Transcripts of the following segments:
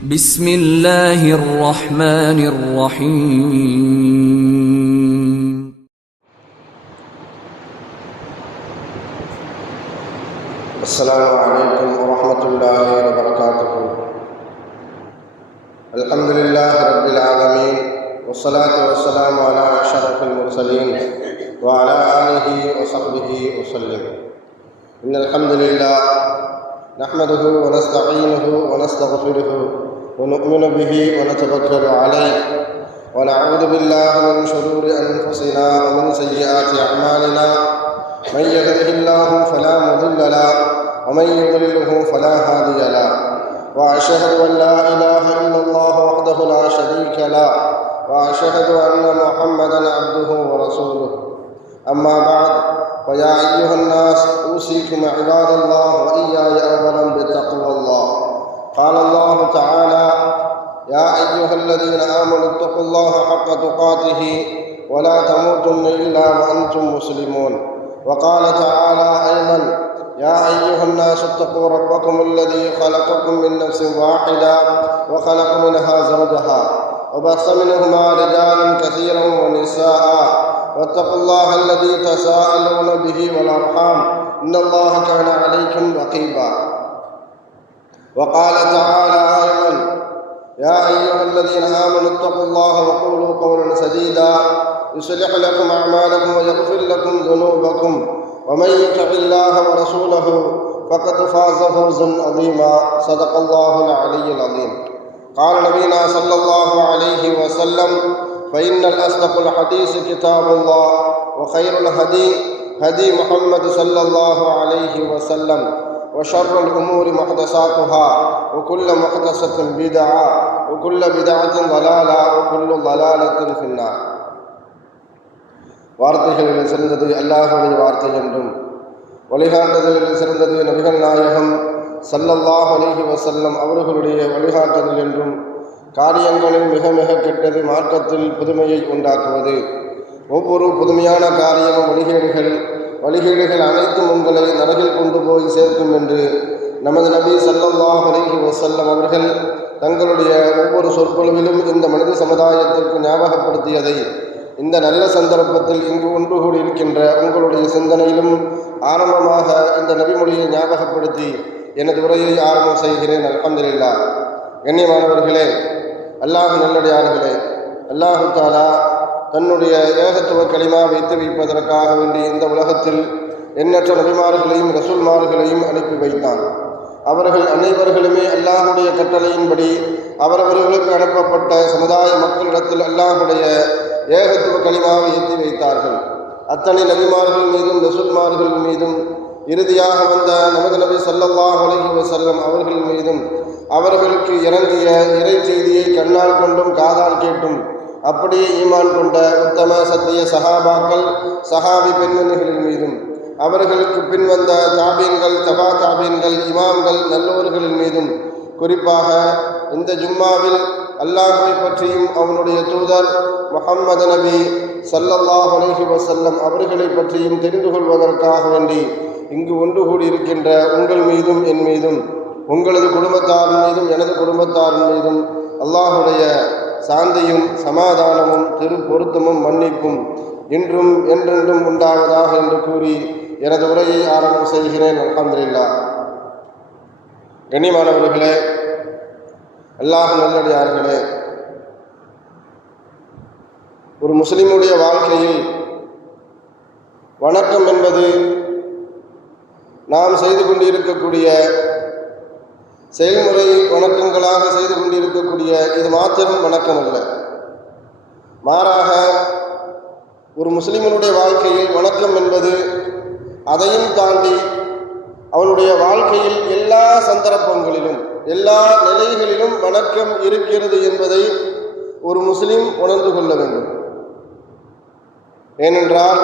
بسم الله الرحمن الرحيم. السلام عليكم ورحمة الله وبركاته. الحمد لله رب العالمين، والصلاة والسلام على أشرف المرسلين وعلى آله وصحبه وسلم. إن الحمد لله نحمده ونستعينه ونستغفره ونؤمن به ونتوكل عليه، ونعوذ بالله من شرور أنفسنا ومن سيئات أعمالنا. من يهده الله فلا مضل له ومن يضلله فلا هادي له، وأشهد أن لا إله إلا الله وحده لا شريك له، وأشهد أن محمدا عبده ورسوله. أما بعد، فيا أيها الناس أوصيكم عباد الله وإياي أولا بتقوى الله. قال الله تعالى: يا أيها الذين آمنوا اتقوا الله حق تقاته ولا تموتن إلا وأنتم مسلمون. وقال تعالى أيضا: يا أيها الناس اتقوا ربكم الذي خلقكم من نفس واحدة وخلق منها زوجها وبث منهما رجالا كثيرا ونساء، واتقوا الله الذي تساءلون به والأرحام إن الله كان عليكم رقيبا. وقال تعالى أيضا: يا أيها الذين آمنوا اتقوا الله وقولوا قولا سديدا يصلح لكم أعمالكم ويغفر لكم ذنوبكم، ومن يطع الله ورسوله فقد فاز فوزا عظيما. صدق الله العلي العظيم. قال نبينا صلى الله عليه وسلم: فإن الأصدق الحديث كتاب الله، وخير الهدي هدي محمد صلى الله عليه وسلم، وشر الأمور محدثاتها، وكل محدثة بدعة، وكل بدعة ضلالة، وكل ضلالة في النار. வார்த்தைகளில் சிறந்தது அல்லாஹ்வுடைய வார்த்தை என்றும், வழிகாட்டுதலில் சிறந்தது நபிகள் நாயகம் ஸல்லல்லாஹு அலைஹி வஸல்லம் அவர்களுடைய வழிகாட்டுதல் என்றும், காரியங்களில் மிக மிக கெட்டது மார்க்கத்தில் புதுமையை உண்டாக்குவது, ஒவ்வொரு புதுமையான காரியமும் வழிகேடுகள் அனைத்தும் உங்களை நரகில் கொண்டு போய் சேர்க்கும் என்று நமது நபி ஸல்லல்லாஹு அலைஹி வஸல்லம் அவர்கள் தங்களுடைய ஒவ்வொரு சொற்பொழிவிலும் இந்த மனித சமுதாயத்திற்கு ஞாபகப்படுத்தியதை இந்த நல்ல சந்தர்ப்பத்தில் இங்கு ஒன்று கூடி இருக்கின்ற உங்களுடைய சிந்தனையிலும் ஆரம்பமாக இந்த நபிமொழியை ஞாபகப்படுத்தி எனது உரையை ஆரம்பம் செய்கிறேன். அல்ஹம்துலில்லாஹ். கண்ணியமானவர்களே, அல்லாஹ் நல்லடியார்களே, அல்லாஹு தஆலா தன்னுடைய ஏகத்துவ கலிமா வைத்து வைப்பதற்காக வேண்டி இந்த உலகத்தில் எண்ணற்ற நபிமார்களையும் ரசூல்மார்களையும் அனுப்பி வைத்தான். அவர்கள் அனைவர்களுமே அல்லாஹுடைய கட்டளையின்படி அவரவர்களுக்கு அனுப்பப்பட்ட சமுதாய மக்களிடத்தில் அல்லாஹுடைய ஏகத்துவ கலிமாவை ஏற்றி வைத்தார்கள். அத்தனை நபிமார்கள் மீதும் ரசூல்மார்கள் மீதும் இறுதியாக வந்த நமது நபி ஸல்லல்லாஹு அலைஹி வஸல்லம் அவர்கள் மீதும் அவர்களுக்கு இறங்கிய இறை செய்தியை கண்ணால் கொண்டும் காதால் கேட்டும் அப்படியே ஈமான் கொண்ட உத்தம சத்திய சஹாபாக்கள் சஹாபி பெண்மணிகளின் மீதும் அவர்களுக்கு பின்வந்த தாபீன்கள் தபா தாபீன்கள் இமாம்கள் நல்லோர்களின் மீதும் குறிப்பாக இந்த ஜும்மாவில் அல்லாஹ்வை பற்றியும் அவனுடைய தூதர் முஹம்மது நபி ஸல்லல்லாஹு அலைஹி வஸல்லம் அவர்களை பற்றியும் தெரிந்து கொள்வதற்காக வேண்டி இங்கு ஒன்று கூடியிருக்கின்ற உங்கள் மீதும் என் மீதும் உங்களது குடும்பத்தாரின் மீதும் எனது ஆதாரத்தின் மீதும் அல்லாஹுடைய சாந்தியும் சமாதானமும் திருப்பொருத்தமும் மன்னிப்பும் இன்றும் என்றென்றும் உண்டாவதாக என்று கூறி எனது உரையை ஆரம்பம் செய்கிறேன். அல்ஹம்துலில்லாஹ். கண்ணியமானவர்களே, அல்லாஹ் நல்லடியார்களே, ஒரு முஸ்லிமுடைய வாழ்க்கையில் வணக்கம் என்பது நாம் செய்து கொண்டிருக்கக்கூடிய செயல்முறை வணக்கங்களாக செய்து கொண்டிருக்கக்கூடிய இது மாத்திரம் வணக்கம் அல்ல. மாறாக ஒரு முஸ்லிமனுடைய வாழ்க்கையில் வணக்கம் என்பது அதையும் தாண்டி அவனுடைய வாழ்க்கையில் எல்லா சந்தர்ப்பங்களிலும் எல்லா நிலைகளிலும் வணக்கம் இருக்கிறது என்பதை ஒரு முஸ்லிம் உணர்ந்து கொள்ள வேண்டும். ஏனென்றால்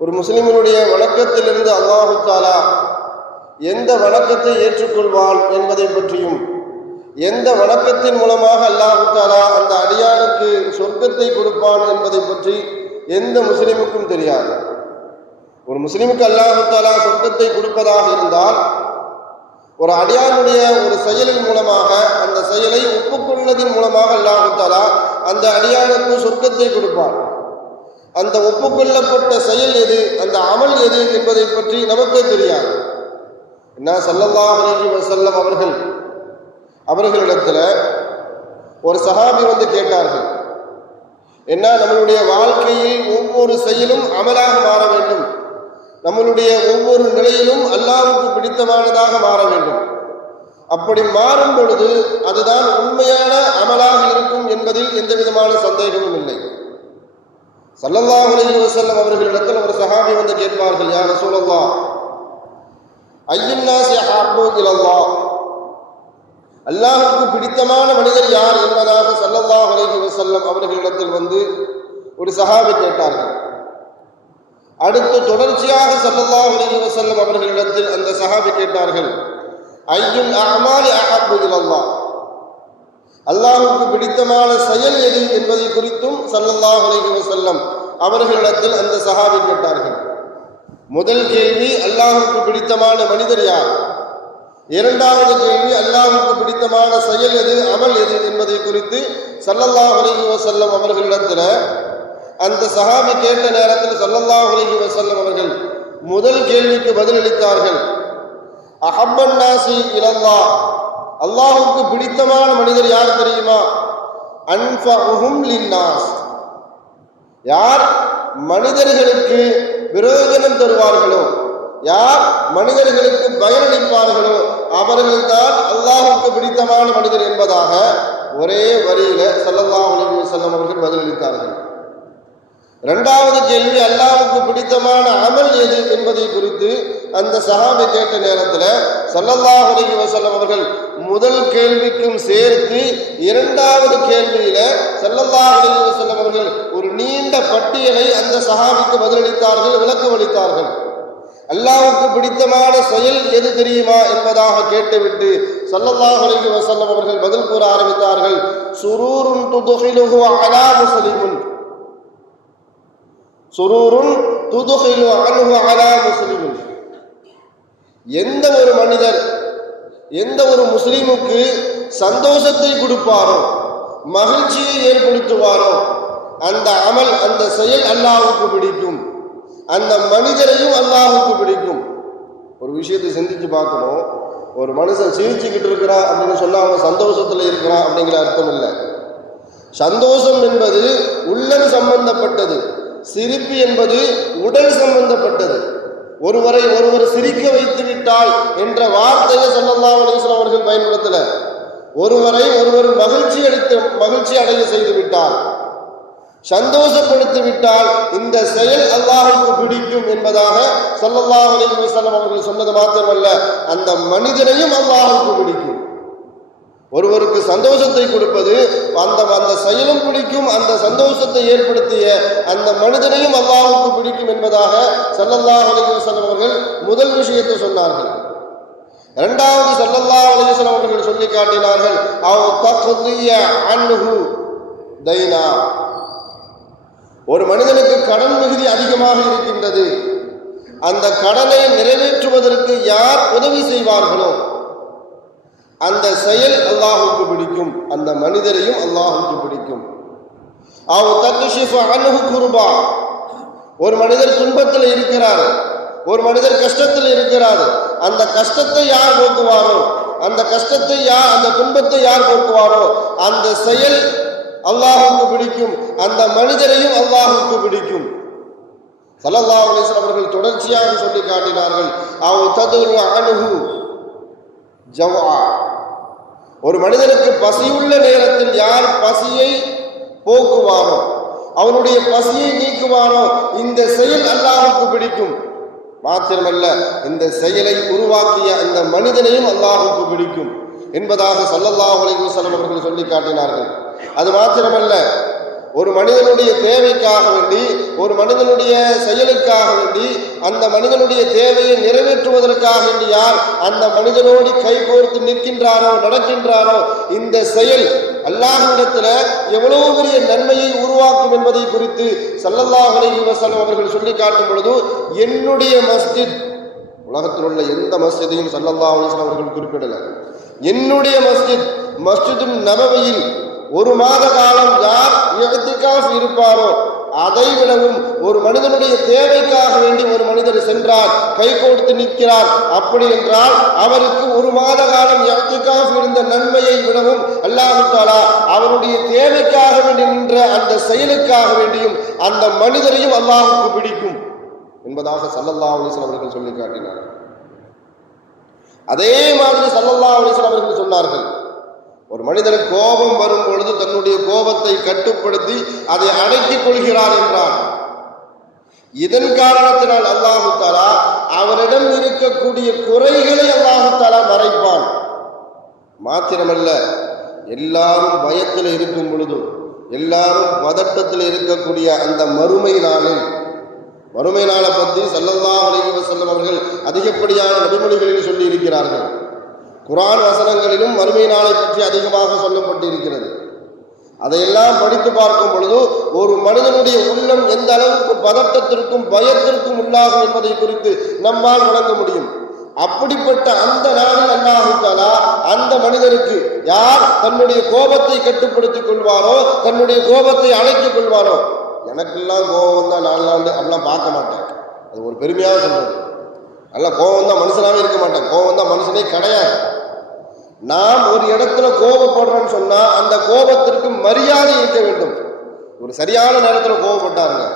ஒரு முஸ்லிமனுடைய வணக்கத்திலிருந்து அல்லாஹு தஆலா எந்த வணக்கத்தை ஏற்றுக்கொள்வான் என்பதை பற்றியும், எந்த வணக்கத்தின் மூலமாக அல்லாஹு தஆலா அந்த அடியானுக்கு சொர்க்கத்தை கொடுப்பான் என்பதை பற்றி எந்த முஸ்லிமுக்கும் தெரியாது. ஒரு முஸ்லிமுக்கு அல்லாஹு தஆலா சொர்க்கத்தை கொடுப்பதாக இருந்தால் ஒரு அடியானுடைய ஒரு செயலின் மூலமாக செயலை ஒப்புக்கொள்வதன் மூலமாக அல்லாஹ் தஆலா அந்த அடியானுக்கு சொர்க்கத்தை கொடுப்பார். அந்த ஒப்புக்கொள்ளப்பட்ட செயல் எது, அந்த அமல் எது என்பதை பற்றி நமக்கே தெரியாது. என்ன ஸல்லல்லாஹு அலைஹி வஸல்லம் அவர்களிடத்துல ஒரு சஹாபி வந்து கேட்டார்கள், என்ன நம்மளுடைய வாழ்க்கையில் ஒவ்வொரு செயலும் அமலாக மாற வேண்டும், நம்மளுடைய ஒவ்வொரு நிலையிலும் அல்லாஹ்வுக்கு பிடித்தமானதாக மாற வேண்டும். அப்படி மாறும் பொழுது அதுதான் உண்மையான அமலாக இருக்கும் என்பதில் எந்த விதமான சந்தேகமும் இல்லை. ஸல்லல்லாஹு அலைஹி வஸல்லம் அவர்களிடத்தில் ஒரு சஹாபி வந்து கேட்பார்கள், யா ரசூலல்லாஹ் ஐயுன் நாஸி அஹப்பு இலல்லாஹ், அல்லாஹ்வுக்கு பிடித்தமான மனிதர் யார் என்பதாக ஸல்லல்லாஹு அலைஹி வஸல்லம் அவர்களிடத்தில் வந்து ஒரு சஹாபி கேட்டார்கள். அடுத்து தொடர்ச்சியாக ஸல்லல்லாஹு அலைஹி வஸல்லம் அவர்களிடத்தில் அந்த சஹாபி கேட்டார்கள், ஐயுல் அஅமாலி அஹப்பு இலல்லாஹ், அல்லாஹ்வுக்கு பிடித்தமான செயல் எது என்பதை குறித்தும் ஸல்லல்லாஹு அலைஹி வஸல்லம் அவர்களிடத்தில் அந்த சஹாபி கேட்டார்கள். முதல் கேள்வி அல்லாஹ்வுக்கு பிடித்தமான மனிதர் யார், இரண்டாவது கேள்வி அல்லாஹ்வுக்கு பிடித்தமான செயல் எது, அமல் எது என்பதை குறித்து ஸல்லல்லாஹு அலைஹி வஸல்லம் அவர்களிடத்தில் அந்த சஹாபி கேட்ட நேரத்தில் ஸல்லல்லாஹு அலைஹி வஸல்லம் அவர்கள் முதல் கேள்விக்கு பதிலளித்தார்கள், அஹப்பன் நாஸி இலல்லாஹ், அல்லாஹ்வுக்கு பிடித்தமான மனிதர் யார் தெரியுமா, அன்ஃபஉஹும் லின்னாஸ், யார் மனிதர்களுக்கு பிரயோஜனம் தருவார்களோ, யார் மனிதர்களுக்கு பயனளிப்பார்களோ அவர்கள்தான் அல்லாஹ்வுக்கு பிடித்தமான மனிதர் என்பதாக ஒரே வரியில ஸல்லல்லாஹு அலைஹி வஸல்லம் அவர்கள் பதிலளித்தார்கள். இரண்டாவது கேள்வி அல்லாஹ்வுக்கு பிடித்தமான அமல் எது என்பதை குறித்து அந்த சஹாபி கேட்ட நேரத்தில் ஸல்லல்லாஹு அலைஹி வஸல்லம் அவர்கள் முதல் கேள்விக்கும் சேர்த்து இரண்டாவது கேள்வியில ஸல்லல்லாஹு அலைஹி வஸல்லம் அவர்கள் ஒரு நீண்ட பட்டியலை அந்த சஹாபிக்கு பதிலளித்தார்கள், விளக்கம் அளித்தார்கள். அல்லாஹ்வுக்கு பிடித்தமான செயல் எது தெரியுமா என்பதாக கேட்டுவிட்டு ஸல்லல்லாஹு அலைஹி வஸல்லம் அவர்கள் பதில் கூற ஆரம்பித்தார்கள், சுரூருன் துதுகிலுஹு அலா முஸ்லிமுன், சுரூருன் துதுகிலு அன்ஹு அலா முஸ்லிமுன், எந்த ஒரு மனிதர் எந்த ஒரு முஸ்லிமுக்கு சந்தோஷத்தை கொடுப்பாரோ, மகிழ்ச்சியை ஏற்படுத்துவாரோ, அந்த அமல் அந்த செயல் அல்லாஹ்வுக்கு பிடிக்கும், அந்த மனிதரையும் அல்லாஹ்வுக்கு பிடிக்கும். ஒரு விஷயத்தை சிந்திச்சு பார்க்கணும். ஒரு மனுஷன் சிரிச்சுக்கிட்டு இருக்கிறான் அப்படின்னு சொன்னா அவன் சந்தோஷத்துல இருக்கிறான் அப்படிங்கிற அர்த்தம் இல்லை. சந்தோஷம் என்பது உள்ளம் சம்பந்தப்பட்டது, சிரிப்பு என்பது உடல் சம்பந்தப்பட்டது. ஒருவர் சிரிக்க வைத்து விட்டால் என்ற வார்த்தையை ஸல்லல்லாஹு அலைஹி வஸல்லம் அவர்கள் பயன்படுத்தல. ஒருவர் மகிழ்ச்சி அடைய செய்து விட்டால், சந்தோஷப்படுத்தி விட்டால் இந்த செயல் அல்லாஹ்வுக்கு பிடிக்கும் என்பதாக ஸல்லல்லாஹு அலைஹி வஸல்லம் அவர்கள் சொன்னது மாத்திரமல்ல, அந்த மனிதனையும் அல்லாஹ்வுக்கு பிடிக்கும். ஒருவருக்கு சந்தோஷத்தை கொடுப்பது அந்த செயலும் பிடிக்கும், அந்த சந்தோஷத்தை ஏற்படுத்திய அந்த மனிதனையும் அல்லாஹ்வுக்கு பிடிக்கும் என்பதாக ஸல்லல்லாஹு அலைஹி வஸல்லம் அவர்கள் முதல் விஷயத்தை சொன்னார்கள். இரண்டாவது ஸல்லல்லாஹு அலைஹி வஸல்லம் அவர்கள் சொல்லி காட்டினார்கள், அவ் தக்திய அன்ஹு தைனா, ஒரு மனிதனுக்கு கடன் மிகுதி அதிகமாக இருக்கின்றது, அந்த கடனை நிறைவேற்றுவதற்கு யார் உதவி செய்வார்களோ அந்த செயல் அல்லாஹ்வுக்கு பிடிக்கும், அந்த மனிதரையும் அல்லாஹ்வுக்கு பிடிக்கும். அவ் தக்ஷிஃபு அன்ஹு குர்பா, ஒரு மனிதர் துன்பத்தில் இருக்கிறார், ஒரு மனிதர் கஷ்டத்தில் இருக்கிறார், அந்த கஷ்டத்தை யார் போக்குவாரோ, அந்த துன்பத்தை யார் போக்குவாரோ அந்த செயல் அல்லாஹ்வுக்கு பிடிக்கும், அந்த மனிதரையும் அல்லாஹ்வுக்கு பிடிக்கும். ஸல்லல்லாஹு அலைஹி வஸல்லம் அவர்கள் தொடர்ச்சியாக சொல்லி காட்டினார்கள், அவ் ததுரு அன்ஹு ஜவா, ஒரு மனிதனுக்கு பசியுள்ள நேரத்தில் யார் பசியை போக்குவானோ, அவனுடைய பசியை நீக்குவானோ இந்த செயல் அல்லாஹ்வுக்கு பிடிக்கும். மாத்திரமல்ல, இந்த செயலை உருவாக்கிய அந்த மனிதனையும் அல்லாஹ்வுக்கு பிடிக்கும் என்பதாக ஸல்லல்லாஹு அலைஹி வஸல்லம் அவர்கள் சொல்லி காட்டினார்கள். அது மாத்திரமல்ல, ஒரு மனிதனுடைய தேவைக்காக வேண்டி, ஒரு மனிதனுடைய செயலுக்காக வேண்டி, அந்த மனிதனுடைய தேவையை நிறைவேற்றுவதற்காக வேண்டி யார் அந்த மனிதனோடு கைகோர்த்து நிற்கின்றாரோ, நடக்கின்றாரோ, இந்த செயல் அல்லாஹ்விடத்தில் எவ்வளவு பெரிய நன்மையை உருவாக்கும் என்பதை குறித்து ஸல்லல்லாஹு அலைஹி வஸல்லம் அவர்கள் சொல்லி காட்டும் பொழுது, என்னுடைய மஸ்ஜித், உலகத்தில் உள்ள எந்த மஸ்ஜிதையும் ஸல்லல்லாஹு அலைஹி வஸல்லம் அவர்கள் குறிப்பிடல, என்னுடைய மஸ்ஜித் மஸ்ஜிது நபவியில் ஒரு மாத காலம் யார் இஅ்திகாஃப் இருப்பாரோ அதை விடவும் ஒரு மனிதனுடைய தேவைக்காக வேண்டி ஒரு மனிதர் சென்றார், கை கோர்த்து நிற்கிறார், அப்படி என்றால் அவருக்கு ஒரு மாத காலம் இஅ்திகாஃப் இருந்த நன்மையை விடவும் அல்லாஹ் தஆலா அவருடைய தேவைக்காக வேண்டி நின்ற அந்த செயலுக்காக வேண்டியும் அந்த மனிதரையும் அல்லாஹ்வுக்கு பிடிக்கும் என்பதாக ஸல்லல்லாஹு அலைஹி வஸல்லம் அவர்கள் சொல்லி காட்டினார்கள். அதே மாதிரி ஸல்லல்லாஹு அலைஹி வஸல்லம் அவர்கள் சொன்னார்கள், ஒரு மனிதன் கோபம் வரும் பொழுது தன்னுடைய கோபத்தை கட்டுப்படுத்தி அதை அடக்கிக் கொள்கிறார் என்றார். இதன் காரணத்தினால் அல்லாஹு தஆலா அவரிடம் இருக்கக்கூடிய குறைகளை அல்லாஹு தஆலா மறைப்பான். மாத்திரமல்ல, எல்லாரும் பயத்தில் இருக்கும் பொழுது, எல்லாரும் பதட்டத்தில் இருக்கக்கூடிய அந்த மறுமை நாளை பற்றி ஸல்லல்லாஹு அலைஹி வஸல்லம் அவர்கள் அதிகப்படியான நபிமொழிகளில் சொல்லி இருக்கிறார்கள். குர்ஆன் வசனங்களிலும் மறுமை நாளை பற்றி அதிகமாக சொல்லப்பட்டிருக்கிறது. அதையெல்லாம் படித்து பார்க்கும் பொழுது ஒரு மனிதனுடைய உள்ளம் எந்த அளவுக்கு பதட்டத்திற்கும் பயத்திற்கும் உள்ளாகும் என்பதை குறித்து நம்மால் வழங்க முடியும். அப்படிப்பட்ட அந்த நாளில் அல்லாஹ் தஆலா அந்த மனிதருக்கு யார் தன்னுடைய கோபத்தை கட்டுப்படுத்திக் கொள்வாரோ, தன்னுடைய கோபத்தை அடக்கிக் கொள்வாரோ, எனக்கெல்லாம் கோபம் தான் 4 ஆண்டு அப்படிலாம் பார்க்க மாட்டேன், அது ஒரு பெருமையாக சொல்றது. அல்ல, கோபம் தான் மனுஷனாவே இருக்க மாட்டேன், கோபம் தான் மனுஷனே கிடையாது. நாம் ஒரு இடத்துல கோபப்படுறோம்னு சொன்னா அந்த கோபத்திற்கு மரியாதை இருக்க வேண்டும். ஒரு சரியான நேரத்தில் கோபப்பட்டாருங்க,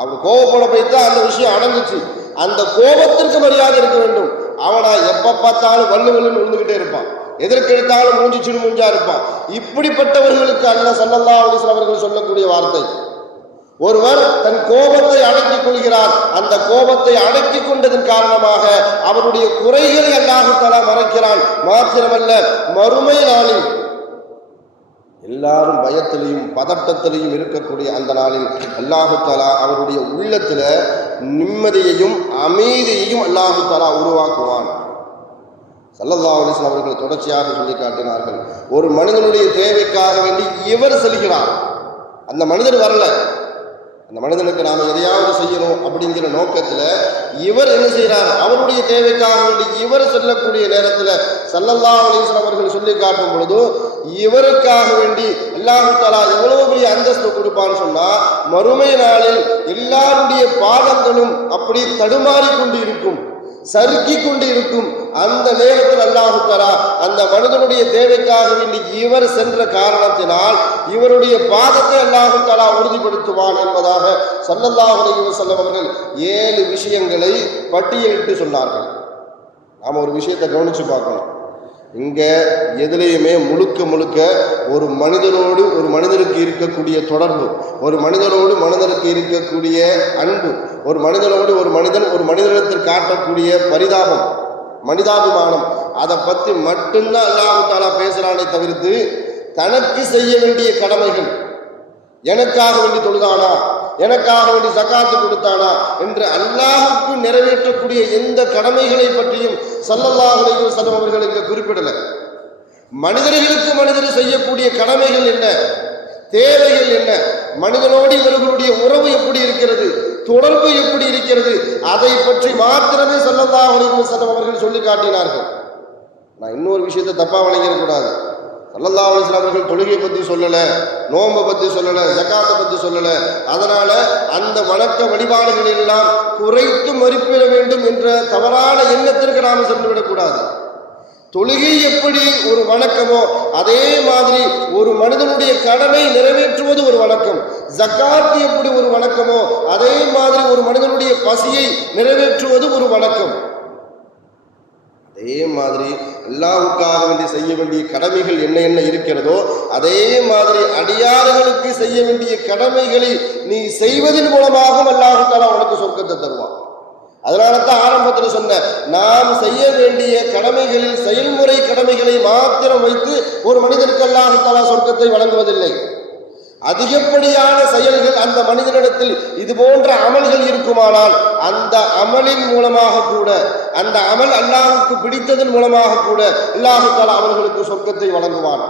அவர் கோபப்பட போய்த்தா அந்த விஷயம் அடங்குச்சு, அந்த கோபத்திற்கு மரியாதை இருக்க வேண்டும். அவனா எப்ப பார்த்தாலும் வல்லு வல்லுன்னு விழுந்துகிட்டே இருப்பான், எதற்கெடுத்தாலும் மூஞ்சா இருப்பான். இப்படிப்பட்டவர்களுக்கு அல்லாஹ் ஸல்லல்லாஹு அலைஹி வஸல்லம் அவர்கள் சொல்லக்கூடிய வார்த்தை, ஒருவர் தன் கோபத்தை அடக்கிக் கொள்கிறார், அந்த கோபத்தை அடக்கிக் கொண்டதன் காரணமாக அவருடைய குறைகளை அல்லாஹ் தஆலா மறைக்கிறான். மாத்திரமல்ல, மறுமை நாளில் எல்லாரும் பயத்திலையும் பதட்டத்திலையும் இருக்கக்கூடிய அந்த நாளில் அல்லாஹ் தஆலா அவருடைய உள்ளத்துல நிம்மதியையும் அமைதியையும் அல்லாஹ் தஆலா உருவாக்குவான். ஸல்லல்லாஹு அலைஹி வஸல்லம் அவர்கள் தொடர்ச்சியாக சொல்லி காட்டினார்கள், ஒரு மனிதனுடைய தேவைக்காக வேண்டி இவர் செல்கிறார், அந்த மனிதர் வரல, அந்த மனிதனுக்கு நாம் எதையாவது செய்யணும் அப்படிங்கிற நோக்கத்தில் இவர் என்ன செய்கிறார், அவருடைய தேவைக்காக வேண்டி இவர் செல்லக்கூடிய நேரத்தில் ஸல்லல்லாஹு அலைஹி வஸல்லம் அவர்கள் சொல்லி காட்டும் பொழுது இவருக்காக வேண்டி அல்லாஹ் தஆலா எவ்வளவு பெரிய அந்தஸ்து கொடுப்பான்னு சொன்னா, மறுமை நாளில் எல்லாருடைய பாதங்களும் அப்படி தடுமாறி கொண்டு இருக்கும், சறுக்கி கொண்டு இருக்கும். அந்த நேரத்தில் அல்லாஹ் தஆலா அந்த மனிதனுடைய தேவைக்காக வேண்டி இவர் சென்ற காரணத்தினால் இவருடைய பாதத்தை அல்லாஹ் தஆலா உறுதிப்படுத்துவான் என்பதாக ஸல்லல்லாஹு அலைஹி வஸல்லம் அவர்கள் 7 விஷயங்களை பட்டியலிட்டு சொன்னார்கள். நாம் ஒரு விஷயத்தை கவனிச்சு பார்க்கணும். இங்க எதுலையுமே முழுக்க ஒரு மனிதனோடு ஒரு மனிதருக்கு இருக்கக்கூடிய தொடர்பு, ஒரு மனிதனோடு மனிதருக்கு இருக்கக்கூடிய அன்பு, ஒரு மனிதனோடு ஒரு மனிதனிடத்தில் காட்டக்கூடிய பரிதாபம், மனிதாபிமானம், அதை பற்றி மட்டும்தான் அல்லாஹ் தஆலா பேசுறானே தவிர்த்து தனக்கு செய்ய வேண்டிய கடமைகள், எனக்காக வேண்டி தொழுதானா, எனக்காக வேண்டி ஜகாத்து கொடுத்தானா என்று அல்லாஹ்வுக்கு நிறைவேற்றக்கூடிய எந்த கடமைகளை பற்றியும் ஸல்லல்லாஹு அலைஹி வஸல்லம் அவர்கள் இங்கே குறிப்பிடலை. மனிதர்களுக்கு மனிதர் செய்யக்கூடிய கடமைகள் என்ன, தேவைகள் என்ன, மனிதனோடு இவர்களுடைய உறவு எப்படி இருக்கிறது, தொடர்பு எப்படி இருக்கிறது, அதை பற்றி மாத்திரமே ஸல்லல்லாஹு அலைஹி வஸல்லம் அவர்கள் சொல்லி காட்டினார்கள். நான் இன்னொரு விஷயத்தை தப்பா வழங்கிடக்கூடாது. ஸல்லல்லாஹு அலைஹி வஸல்லம் அவர்கள் தொழுகை பற்றி சொல்லலை, நோன்பை பற்றி சொல்லலை, ஜகாத்தை பற்றி சொல்லலை, அதனால அந்த வணக்க வழிபாடுகள் எல்லாம் குறைத்து மதிப்பிட வேண்டும் என்ற தவறான எண்ணத்திற்கு நாம் சென்றுவிடக்கூடாது. தொழுகை எப்படி ஒரு வணக்கமோ அதே மாதிரி ஒரு மனிதனுடைய கடமை நிறைவேற்றுவது ஒரு வணக்கம், ஜகாத் எப்படி ஒரு வணக்கமோ அதே மாதிரி ஒரு மனிதனுடைய பசியை நிறைவேற்றுவது ஒரு வணக்கம். அதே மாதிரி அல்லாஹ்வுக்காக வேண்டி செய்ய வேண்டிய கடமைகள் என்ன இருக்கிறதோ அதே மாதிரி அடியார்களுக்கு செய்ய வேண்டிய கடமைகளை நீ செய்வதன் மூலமாக அல்லாஹ் தஆலா உனக்கு சொர்க்கத்தை தருவான். அதனால தான் ஆரம்பத்தில் சொன்ன, நாம் செய்ய வேண்டிய கடமைகளில் செயல்முறை கடமைகளை மாத்திரம் வைத்து ஒரு மனிதனுக்கு அல்லாஹ் தஆலா சொர்க்கத்தை வழங்குவதில்லை. அதிகப்படியான செயல்கள் அந்த மனிதனிடத்தில் இது போன்ற அமல்கள் இருக்குமானால் அந்த அமலின் மூலமாக கூட, அந்த அமல் அல்லாஹ்வுக்கு பிடித்ததன் மூலமாக கூட அல்லாஹ் தஆலா அவர்களுக்கு சொர்க்கத்தை வழங்குவான்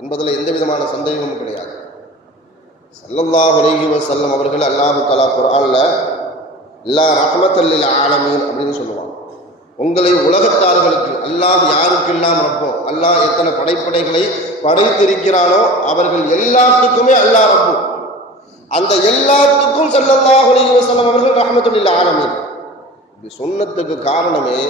என்பதில் எந்த விதமான சந்தேகமும் கிடையாது. ஸல்லல்லாஹு அலைஹி வஸல்லம் அவர்கள் அல்லாஹ் தஆலா குர்ஆன்ல எல்லா ரஹ்மத்தல் லில் ஆலமீன் அப்படின்னு சொல்லுவாங்க. உங்களை உலகத்தார்களுக்கு அல்லாஹ் யாருக்கெல்லாம் ரப்போ, அல்லாஹ் எத்தனை படைப்படைகளை படைத்திருக்கிறானோ அவர்கள் எல்லாத்துக்குமே அல்லாஹ் ரப்பு. அந்த எல்லாத்துக்கும் ஸல்லல்லாஹு அலைஹி வஸல்லம் அவர்கள் ரஹ்மத்துல் லில் ஆலமீன். இப்படி சொன்னதுக்கு காரணமே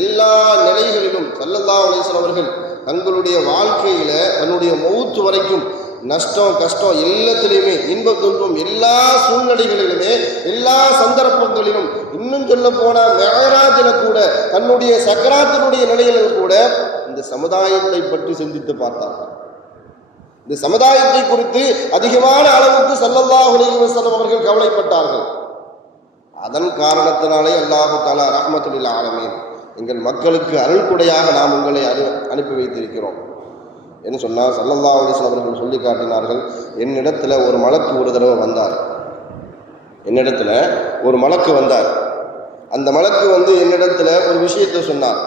எல்லா நிலைகளிலும் ஸல்லல்லாஹு அலைஹி வஸல்லம் அவர்கள் தங்களுடைய வாழ்க்கையில தன்னுடைய மௌத் வரைக்கும் நஷ்டம் கஷ்டம் எல்லாத்திலையுமே இன்ப துன்பம் எல்லா சூழ்நிலைகளிலுமே எல்லா சந்தர்ப்பங்களிலும் இன்னும் சொல்ல போன மெஹராஜில கூட தன்னுடைய சக்கராத்தினுடைய நிலைகளில் கூட இந்த சமுதாயத்தை பற்றி சிந்தித்து பார்த்தார்கள். இந்த சமுதாயத்தை குறித்து அதிகமான அளவுக்கு ஸல்லல்லாஹு அலைஹி வஸல்லம் அவர்கள் கவலைப்பட்டார்கள். அதன் காரணத்தினாலே அல்லாஹு தஆலா ரஹ்மத்துல் லில் ஆலமீன் எங்கள் மக்களுக்கு அருள்குடையாக நாம் உங்களை அனுப்பி வைத்திருக்கிறோம் என்று சொன்னால் ஸல்லல்லாஹு அலைஹி வஸல்லம் அவர்கள் சொல்லி காட்டினார்கள். என்னிடத்துல ஒரு மலக்கு ஒரு தடவை வந்தார். என்னிடத்துல ஒரு மலக்கு வந்தார். அந்த மலக்கு வந்து என்னிடத்துல ஒரு விஷயத்தை சொன்னார்.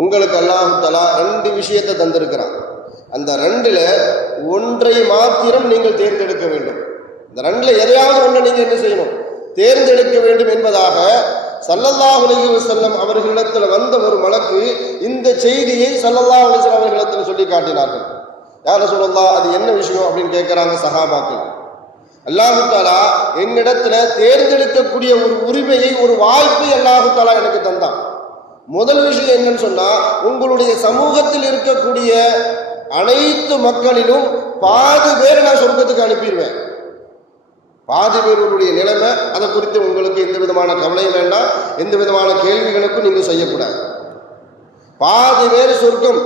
உங்களுக்கு அல்லாஹு தஆலா 2 விஷயத்தை தந்திருக்கிறான். அந்த 2ல் ஒன்றை மாத்திரம் நீங்கள் தேர்ந்தெடுக்க வேண்டும். இந்த 2ல் எதையாவது ஒன்றை நீங்கள் என்ன செய்யணும், தேர்ந்தெடுக்க வேண்டும் என்பதாக ஸல்லல்லாஹு அலைஹி வஸல்லம் அவர்களிடத்தில் வந்த ஒரு மலக்கு இந்த செய்தியை ஸல்லல்லாஹு அலைஹி வஸல்லம் அவர்களிடத்தில் சொல்லி காட்டினார்கள். யா ரசூலல்லாஹ், அது என்ன விஷயம் அப்படின்னு கேட்குறாங்க சஹாபாக்கள். அல்லாஹு தஆலா என்னிடத்துல தேர்ந்தெடுக்கக்கூடிய ஒரு உரிமையை, ஒரு வாய்ப்பை அல்லாஹு தஆலா எனக்கு தந்தான். முதல் விஷயம் என்னன்னு சொன்னா, உங்களுடைய சமூகத்தில் இருக்கக்கூடிய அனைத்து மக்களிலும் பாதி பேர் நான் சொர்க்கத்துக்கு அனுப்பிடுவேன். பாதி பேருடைய நிலைமை அதை குறித்து உங்களுக்கு எந்த விதமான கவலையும் வேண்டாம், எந்த விதமான கேள்விகளுக்கும் நீங்கள் செய்யக்கூடாது. பாதி பேர் சொர்க்கம்,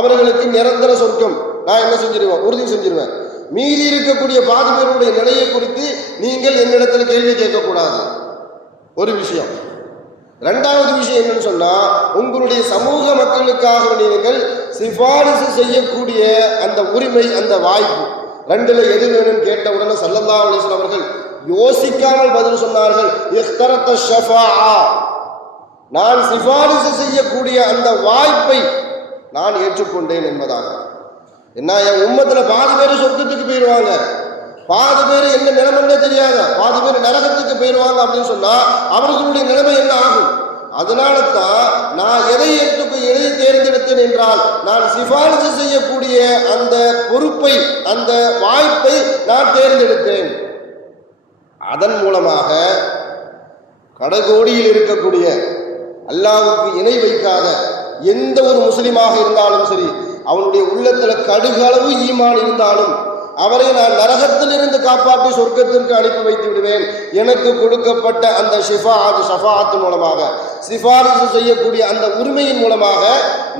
அவர்களுக்கு நிரந்தர சொர்க்கம் நான் என்ன செஞ்சிருவேன், உறுதி செஞ்சிருவேன். மீறி இருக்கக்கூடிய பாதி பேருடைய நிலையை குறித்து நீங்கள் என்னிடத்தில் கேள்வி கேட்கக்கூடாது. ஒரு விஷயம். 2வது விஷயம் என்னன்னு சொன்னா, உங்களுடைய சமூக மக்களுக்காக நீங்கள் சிபாரிசு செய்யக்கூடிய அந்த உரிமை, அந்த வாய்ப்பு, 2ல் எது வேணும்னு கேட்ட உடனே ஸல்லல்லாஹு அலைஹி வஸல்லம் அவர்கள் யோசிக்காமல் பதில் சொன்னார்கள். இஹ்தரத்த ஷஃபாஅ, நான் சிபாரிசு செய்யக்கூடிய அந்த வாய்ப்பை நான் ஏற்றுக்கொண்டேன் என்பதாக. என்ன, என் உம்மத்துல பாதி பேர் சொர்க்கத்துக்கு போயிடுவாங்க, பாதி பேர் என்ன நிலைமைன்னே தெரியாத, பாதி பேர் நரகத்துக்கு போயிடுவாங்க அப்படின்னு சொன்னா அவர்களுடைய நிலைமை என்ன ஆகும்? அதனால தான் நான் எதை தேர்ந்தெடுத்தேன் என்றால், நான் சிபாரிசு செய்யக்கூடிய அந்த பொறுப்பை, அந்த வாய்ப்பை நான் தேர்ந்தெடுத்தேன். அதன் மூலமாக கடகோடியில் இருக்கக்கூடிய அல்லாஹ்வுக்கு இணை வைக்காத எந்த ஒரு முஸ்லிமாக இருந்தாலும் சரி, அவனுடைய உள்ளத்துல கடுகளவு ஈமான் இருந்தாலும் அவரை நான் நரகத்திலிருந்து காப்பாற்றி சொர்க்கத்திற்கு அனுப்பி வைத்து விடுவேன். எனக்கு கொடுக்கப்பட்ட அந்த ஷஃபாஅத் மூலமாக, சிபாரிசு செய்யக்கூடிய அந்த உரிமையின் மூலமாக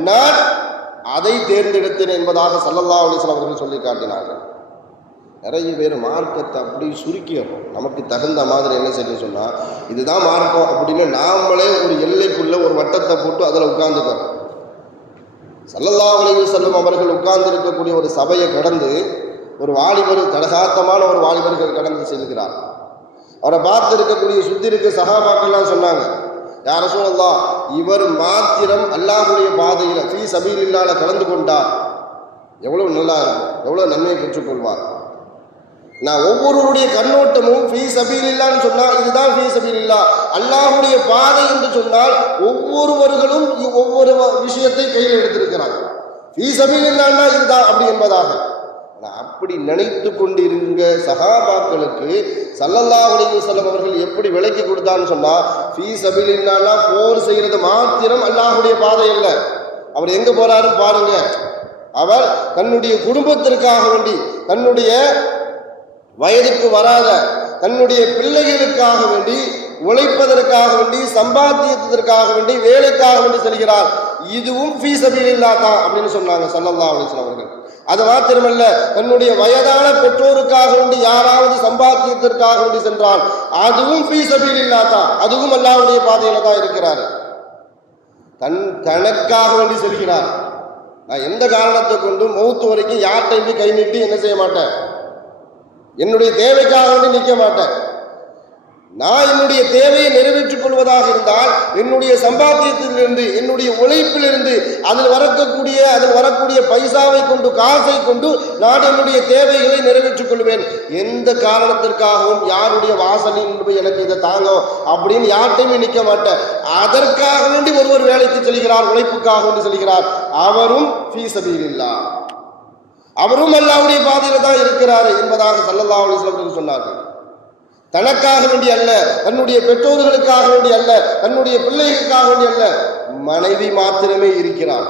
நான் அதை தேர்ந்தெடுத்தேன் என்பதாக ஸல்லல்லாஹு அலைஹி வஸல்லம் அவர்கள் சொல்லி காட்டினார்கள். நிறைய பேர் மார்க்கத்தை அப்படி சுருக்கிடுறோம். நமக்கு தகுந்த மாதிரி என்ன செய்ய சொன்னால், இதுதான் மார்க்கம் அப்படின்னு நாமளே ஒரு எல்லைக்குள்ள ஒரு வட்டத்தை போட்டு அதில் உட்கார்ந்துக்கிறோம். ஸல்லல்லாஹு அலைஹி வஸல்லம் அவர்கள் உட்கார்ந்து இருக்கக்கூடிய ஒரு சபையை கடந்து ஒரு வாலிபர், தடகாத்தமான ஒரு வாலிபர்கள் கடந்து செல்கிறார். அவரை பார்த்து இருக்கக்கூடிய சுத்தி இருக்க சஹாபாக்கள்லாம் சொன்னாங்க, யா ரசூலல்லாஹ், இவர் மாத்திரம் அல்லாஹ்வுடைய பாதையில் ஃபீ சபீலில்லாஹ் கலந்து கொண்டார், எவ்வளவு நல்லா இருக்கும், எவ்வளவு நன்மையை பெற்றுக்கொள்வார். நான் ஒவ்வொருவருடைய கண்ணோட்டமும் ஃபீ சபீலில்லாஹ்னு சொன்னால் இதுதான் ஃபீ சபீலில்லாஹ், அல்லாஹ்வுடைய பாதை என்று சொன்னால் ஒவ்வொருவர்களும் ஒவ்வொரு விஷயத்தை கையில் எடுத்திருக்கிறாங்க. ஃபீ சபீலில்லாஹ்னா இதுதான் அப்படி என்பதாக அப்படி நினைத்து கொண்டிருந்த சஹாபாக்களுக்கு ஸல்லல்லாஹு அலைஹி வஸல்லம் அவர்கள் எப்படி விளக்கி கொடுத்தான்னு சொன்னா, ஃபீ சபீலில்லாஹ் போர் செய்யறது மாத்திரம் அல்லாஹ்வுடைய பாதை அல்ல. அவர் எங்க போறாருன்னு பாருங்க. அவர் தன்னுடைய குடும்பத்திற்காக வேண்டி, தன்னுடைய வயதுக்கு வராத தன்னுடைய பிள்ளைகளுக்காக வேண்டி, உழைப்பதற்காக வேண்டி, சம்பாத்தியத்திற்காக வேண்டி, வேலைக்காக வேண்டி செல்கிறார். இதுவும் ஃபீ சபீலில்லாஹ் தான் அப்படின்னு சொன்னாங்க ஸல்லல்லாஹு அலைஹி வஸல்லம் அவர்கள். அது மாத்திரமல்ல, தன்னுடைய வயதான பெற்றோருக்காக வேண்டி யாராவது சம்பாத்தியத்திற்காக வேண்டி சென்றால் அதுவும் ஃபீ சபீலில்லாஹ் தான், அதுவும் அல்லாஹ்வுடைய பாதையில தான் இருக்கிறார். தனக்காக வேண்டி செல்கிறார். நான் எந்த காரணத்தை கொண்டும் மௌத்து வரைக்கும் யார்கிட்ட கை நீட்டி என்ன செய்ய மாட்டேன், என்னுடைய தேவைக்காக வேண்டி நிற்க மாட்டேன். நான் என்னுடைய தேவையை நிறைவேற்றிக் கொள்வதாக இருந்தால் என்னுடைய சம்பாத்தியத்திலிருந்து, என்னுடைய உழைப்பிலிருந்து, அதில் வரக்கூடிய பைசாவை கொண்டு, காசை கொண்டு நான் என்னுடைய தேவைகளை நிறைவேற்றிக் கொள்வேன். எந்த காரணத்திற்காகவும் யாருடைய வாசலில் எனக்கு இதை தாங்க அப்படின்னு யார்ட்டையுமே நிற்க மாட்டேன். அதற்காக வேண்டி ஒருவர் வேலைக்கு செல்கிறார், உழைப்புக்காக வேண்டி செல்கிறார், அவரும் ஃபீ சபீலில்லாஹ், அவரும் அல்லாஹ்வுடைய பாதையில தான் இருக்கிறார் என்பதாக ஸல்லல்லாஹு அலைஹி வஸல்லம் சொன்னார்கள். தனக்காக வேண்டி அல்ல, தன்னுடைய பெற்றோர்களுக்காக வேண்டி அல்ல, தன்னுடைய பிள்ளைகளுக்காக வேண்டி அல்ல, மனைவி மாத்திரமே இருக்கிறார்.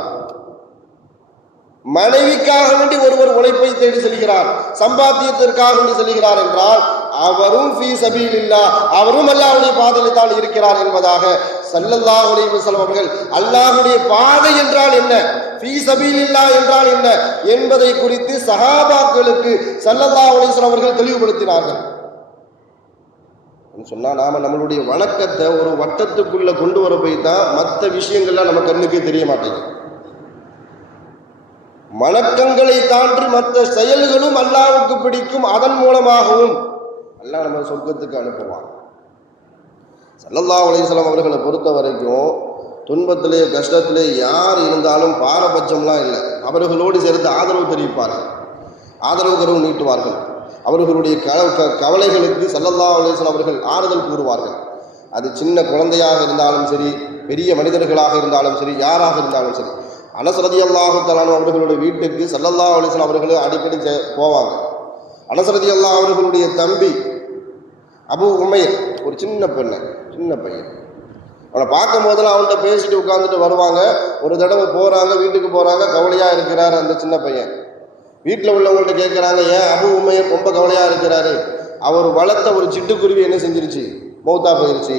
மனைவிக்காக வேண்டி ஒருவர் உழைப்பை தேடி செல்கிறார், சம்பாத்தியத்திற்காக வேண்டி செல்கிறார் என்றால் அவரும் ஃபீ சபீலில்லாஹ், அவரும் அல்லாஹ்வுடைய பாதையில் தான் இருக்கிறார் என்பதாக ஸல்லல்லாஹு அலைஹி வஸல்லம் அவர்கள் அல்லாஹ்வுடைய பாதை என்றால் என்ன, ஃபீ சபீலில்லாஹ் என்றால் என்ன என்பதை குறித்து சஹாபாக்களுக்கு ஸல்லல்லாஹு அலைஹி வஸல்லம் அவர்கள் தெளிவுபடுத்தினார்கள். சொன்னா நாம நம்மளுடைய வணக்கத்தை ஒரு வட்டத்துக்குள்ள கொண்டு வர போய் தான் மற்ற விஷயங்கள்லாம் நம்ம கண்ணுக்கே தெரிய மாட்டேங்குது. வணக்கங்களை தாண்டி மற்ற செயல்களும் அல்லாஹ்வுக்கு பிடிக்கும், அதன் மூலமாகவும் அல்லாஹ் நம்ம சொர்க்கத்துக்கு அனுப்புவான். ஸல்லல்லாஹு அலைஹி வஸல்லம் அவர்களை பொறுத்த வரைக்கும் துன்பத்திலே கஷ்டத்திலே யார் இருந்தாலும் பாரபட்சம்லாம் இல்லை, அவர்களோடு சேர்ந்து ஆதரவு தெரிவிப்பார்கள், ஆதரவு கரவு நீட்டுவார்கள். அவர்களுடைய கவலைகளுக்கு ஸல்லல்லாஹு அலைஹி வஸல்லம் அவர்கள் ஆறுதல் கூறுவார்கள். அது சின்ன குழந்தையாக இருந்தாலும் சரி, பெரிய மனிதர்களாக இருந்தாலும் சரி, யாராக இருந்தாலும் சரி. அனஸ் ரலியல்லாஹு தஆலா அவர்களுடைய வீட்டுக்கு ஸல்லல்லாஹு அலைஹி வஸல்லம் அவர்கள் அடிக்கடி போவாங்க. அனஸ் ரலியல்லாஹு அவர்களுடைய தம்பி அபூ உமைர் ஒரு சின்ன பையன், அவனை பார்க்கும் போதெல்லாம் அவன்கிட்ட பேசிட்டு உட்காந்துட்டு வருவாங்க. ஒரு தடவை போகிறாங்க, வீட்டுக்கு போகிறாங்க, கவலையாக இருக்கிறார் அந்த சின்ன பையன். வீட்டில் உள்ளவங்கள்ட்ட கேட்குறாங்க, ஏன் அபூ உமைர் ரொம்ப கவலையாக இருக்கிறாரு? அவர் வளர்த்த ஒரு சிட்டுக்குருவி என்ன செஞ்சிருச்சு? மௌத்தா போயிருச்சு.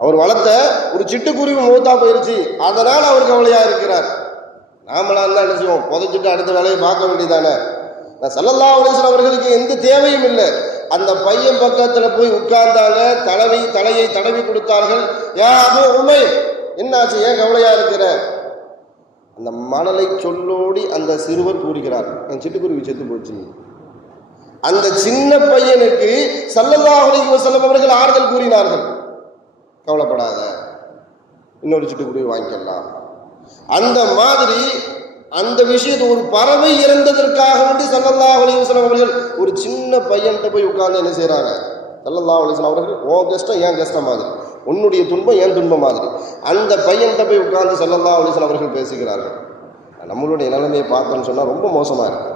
அவர் வளர்த்த ஒரு சிட்டுக்குருவி மௌத்தா போயிருச்சு, அதனால் அவர் கவலையாக இருக்கிறார். நாமளாக இருந்தால் என்ன செய்வோம்? புதைச்சிட்டு அடுத்த வேலையை பார்க்க வேண்டியதானே. நான் ஸல்லல்லாஹு அலைஹி வஸல்லம் அவர்களுக்கு எந்த தேவையும் இல்லை. அந்த பையன் பக்கத்தில் போய் உட்கார்ந்தாங்க, தலையை தடவி கொடுத்தார்கள். ஏன் அபூ உமைர் என்னாச்சு, ஏன் கவலையாக இருக்கிற? அந்த மணலை சொல்லோடி அந்த சிறுவர் கூறுகிறார், என் சிட்டுக்குருவி செத்து போச்சு. அந்த சின்ன பையனுக்கு ஸல்லல்லாஹு அலைஹி வஸல்லம் அவர்கள் ஆறுதல் கூறினார்கள், கவலைப்படாத, இன்னொரு சிட்டுக்குருவி வாங்கிக்கலாம். அந்த மாதிரி அந்த விஷயத்தை ஒரு பறவை இறந்ததற்காக வேண்டி ஸல்லல்லாஹு அலைஹி வஸல்லம் அவர்கள் ஒரு சின்ன பையன்கிட்ட போய் உட்கார்ந்து என்ன செய்கிறாங்க? ஸல்லல்லாஹு அலைஹி வஸல்லம் அவர்கள் உன் கஷ்டம் என் கஷ்டம் மாதிரி, உன்னுடைய துன்பம் என் துன்பம் மாதிரி அந்த பையன்கிட்ட போய் உட்கார்ந்து ஸல்லல்லாஹு அலைஹி வஸல்லம் அவர்கள் பேசுகிறார்கள். நம்மளுடைய நிலைமையை பார்த்தோன்னு சொன்னால் ரொம்ப மோசமாக இருக்கு.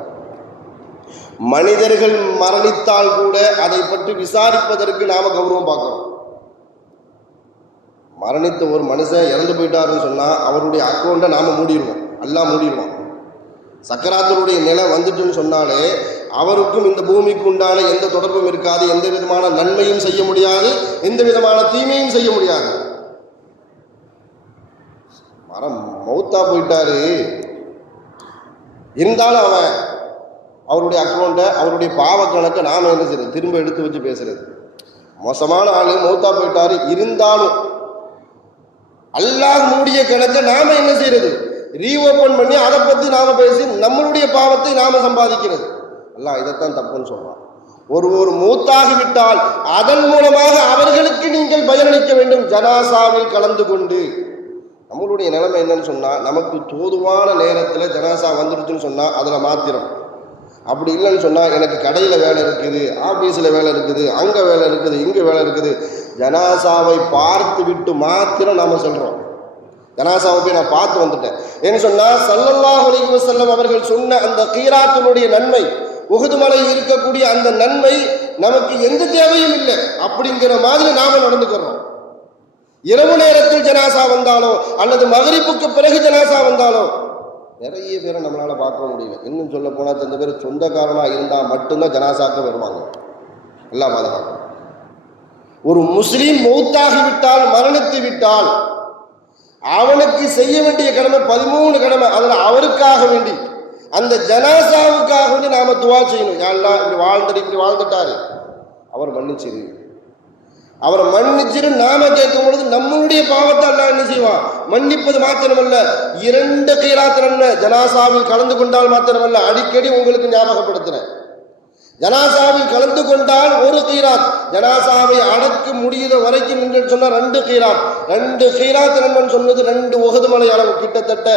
மனிதர்கள் மரணித்தால் கூட அதை பற்றி விசாரிப்பதற்கு நாம கௌரவம் பார்க்கிறோம். மரணித்த ஒரு மனுஷன் இறந்து போயிட்டாருன்னு சொன்னால் அவருடைய அக்கௌண்ட்டை நாம் மூடிடுவோம், எல்லாம் மூடிடுவோம். சக்கராத்தருடைய நிலை வந்துட்டுன்னு சொன்னாலே அவருக்கும் இந்த பூமிக்கு உண்டான எந்த தொடர்பும் இருக்காது, எந்த விதமான நன்மையும் செய்ய முடியாது, எந்த விதமான தீமையும் செய்ய முடியாது. மரம் மௌத்தா போயிட்டாரு இருந்தாலும் அவருடைய அக்கௌண்ட்டை, அவருடைய பாவ கணக்கை நாம் என்ன செய்யறது? திரும்ப எடுத்து வச்சு பேசுறது. மோசமான ஆளு மௌத்தா போயிட்டாரு இருந்தாலும் அல்லாஹ் மூடிய கணக்கை நாம என்ன செய்யறது? ரீஓபன் பண்ணி அதை பற்றி நாம் பேசி நம்மளுடைய பாவத்தை நாம் சம்பாதிக்கிறது. அல்லாஹ் இதைத்தான் தப்புன்னு சொல்றான். ஒரு மூத்தாகிவிட்டால் அதன் மூலமாக அவர்களுக்கு நீங்கள் பயனளிக்க வேண்டும், ஜனாசாவில் கலந்து கொண்டு. நம்மளுடைய நிலைமை என்னன்னு சொன்னால், நமக்கு தோதுவான நேரத்தில் ஜனாசா வந்துடுச்சுன்னு சொன்னால் அதில் மாத்திரம். அப்படி இல்லைன்னு சொன்னால் எனக்கு கடையில் வேலை இருக்குது, ஆஃபீஸில் வேலை இருக்குது, அங்கே வேலை இருக்குது, இங்கே வேலை இருக்குது, ஜனாசாவை பார்த்து விட்டு மாத்திரம் நாம் சொல்கிறோம். ஜனாசாவை போய் நான் பார்த்து வந்துட்டேன் ஏன்னு சொன்னால் ஸல்லல்லாஹு அலைஹி வஸல்லம் அவர்கள் சொன்ன அந்த கீராத்தினுடைய நன்மை, உஹது மலை இருக்கக்கூடிய அந்த நன்மை நமக்கு எந்த தேவையும் இல்லை அப்படிங்கிற மாதிரி நாம நடந்துக்கிறோம். இரவு நேரத்தில் ஜனாசா வந்தாலோ அல்லது மகரிப்புக்கு பிறகு ஜனாசா வந்தாலோ நிறைய பேரை நம்மளால பார்க்க முடியல. இன்னும் சொல்ல போனால் அந்த பேர் சொந்தக்காரனாக இருந்தால் மட்டும்தான் ஜனாசாக்க வருவாங்க. எல்லாம் பாதுகாப்பு. ஒரு முஸ்லீம் மௌத்தாகிவிட்டால், மரணித்து விட்டால் அவனுக்கு செய்ய வேண்டிய கடமை 13 கடமை. அதில் அவருக்காக வேண்டி, அந்த ஜனாசாவுக்காக வேண்டி நாம துவா செய்யணும். யா அல்லாஹ் இப்படி வாழ்ந்துட்டாரு, அவர் மன்னிச்சிரு, அவரை மன்னிச்சிரு. நாம கேட்கும் பொழுது நம்மளுடைய பாவத்தை அல்லாஹ் என்ன செய்வான்? மன்னிப்பது மாத்திரமல்ல, 2 கீராத் நன்மை ஜனாசாவில் கலந்து கொண்டால் மாத்திரமல்ல, அடிக்கடி உங்களுக்கு ஞாபகப்படுத்துறேன், ஜனாசாவில் கலந்து கொண்டால் ஒரு கீராத், ஜனாசாவை அடக்க முடிகிற வரைக்கும் நின்று சொன்னால் 2 கீராத். 2 கீராத் நண்பன் சொன்னது 2 உஹது மலை அளவு, கிட்டத்தட்ட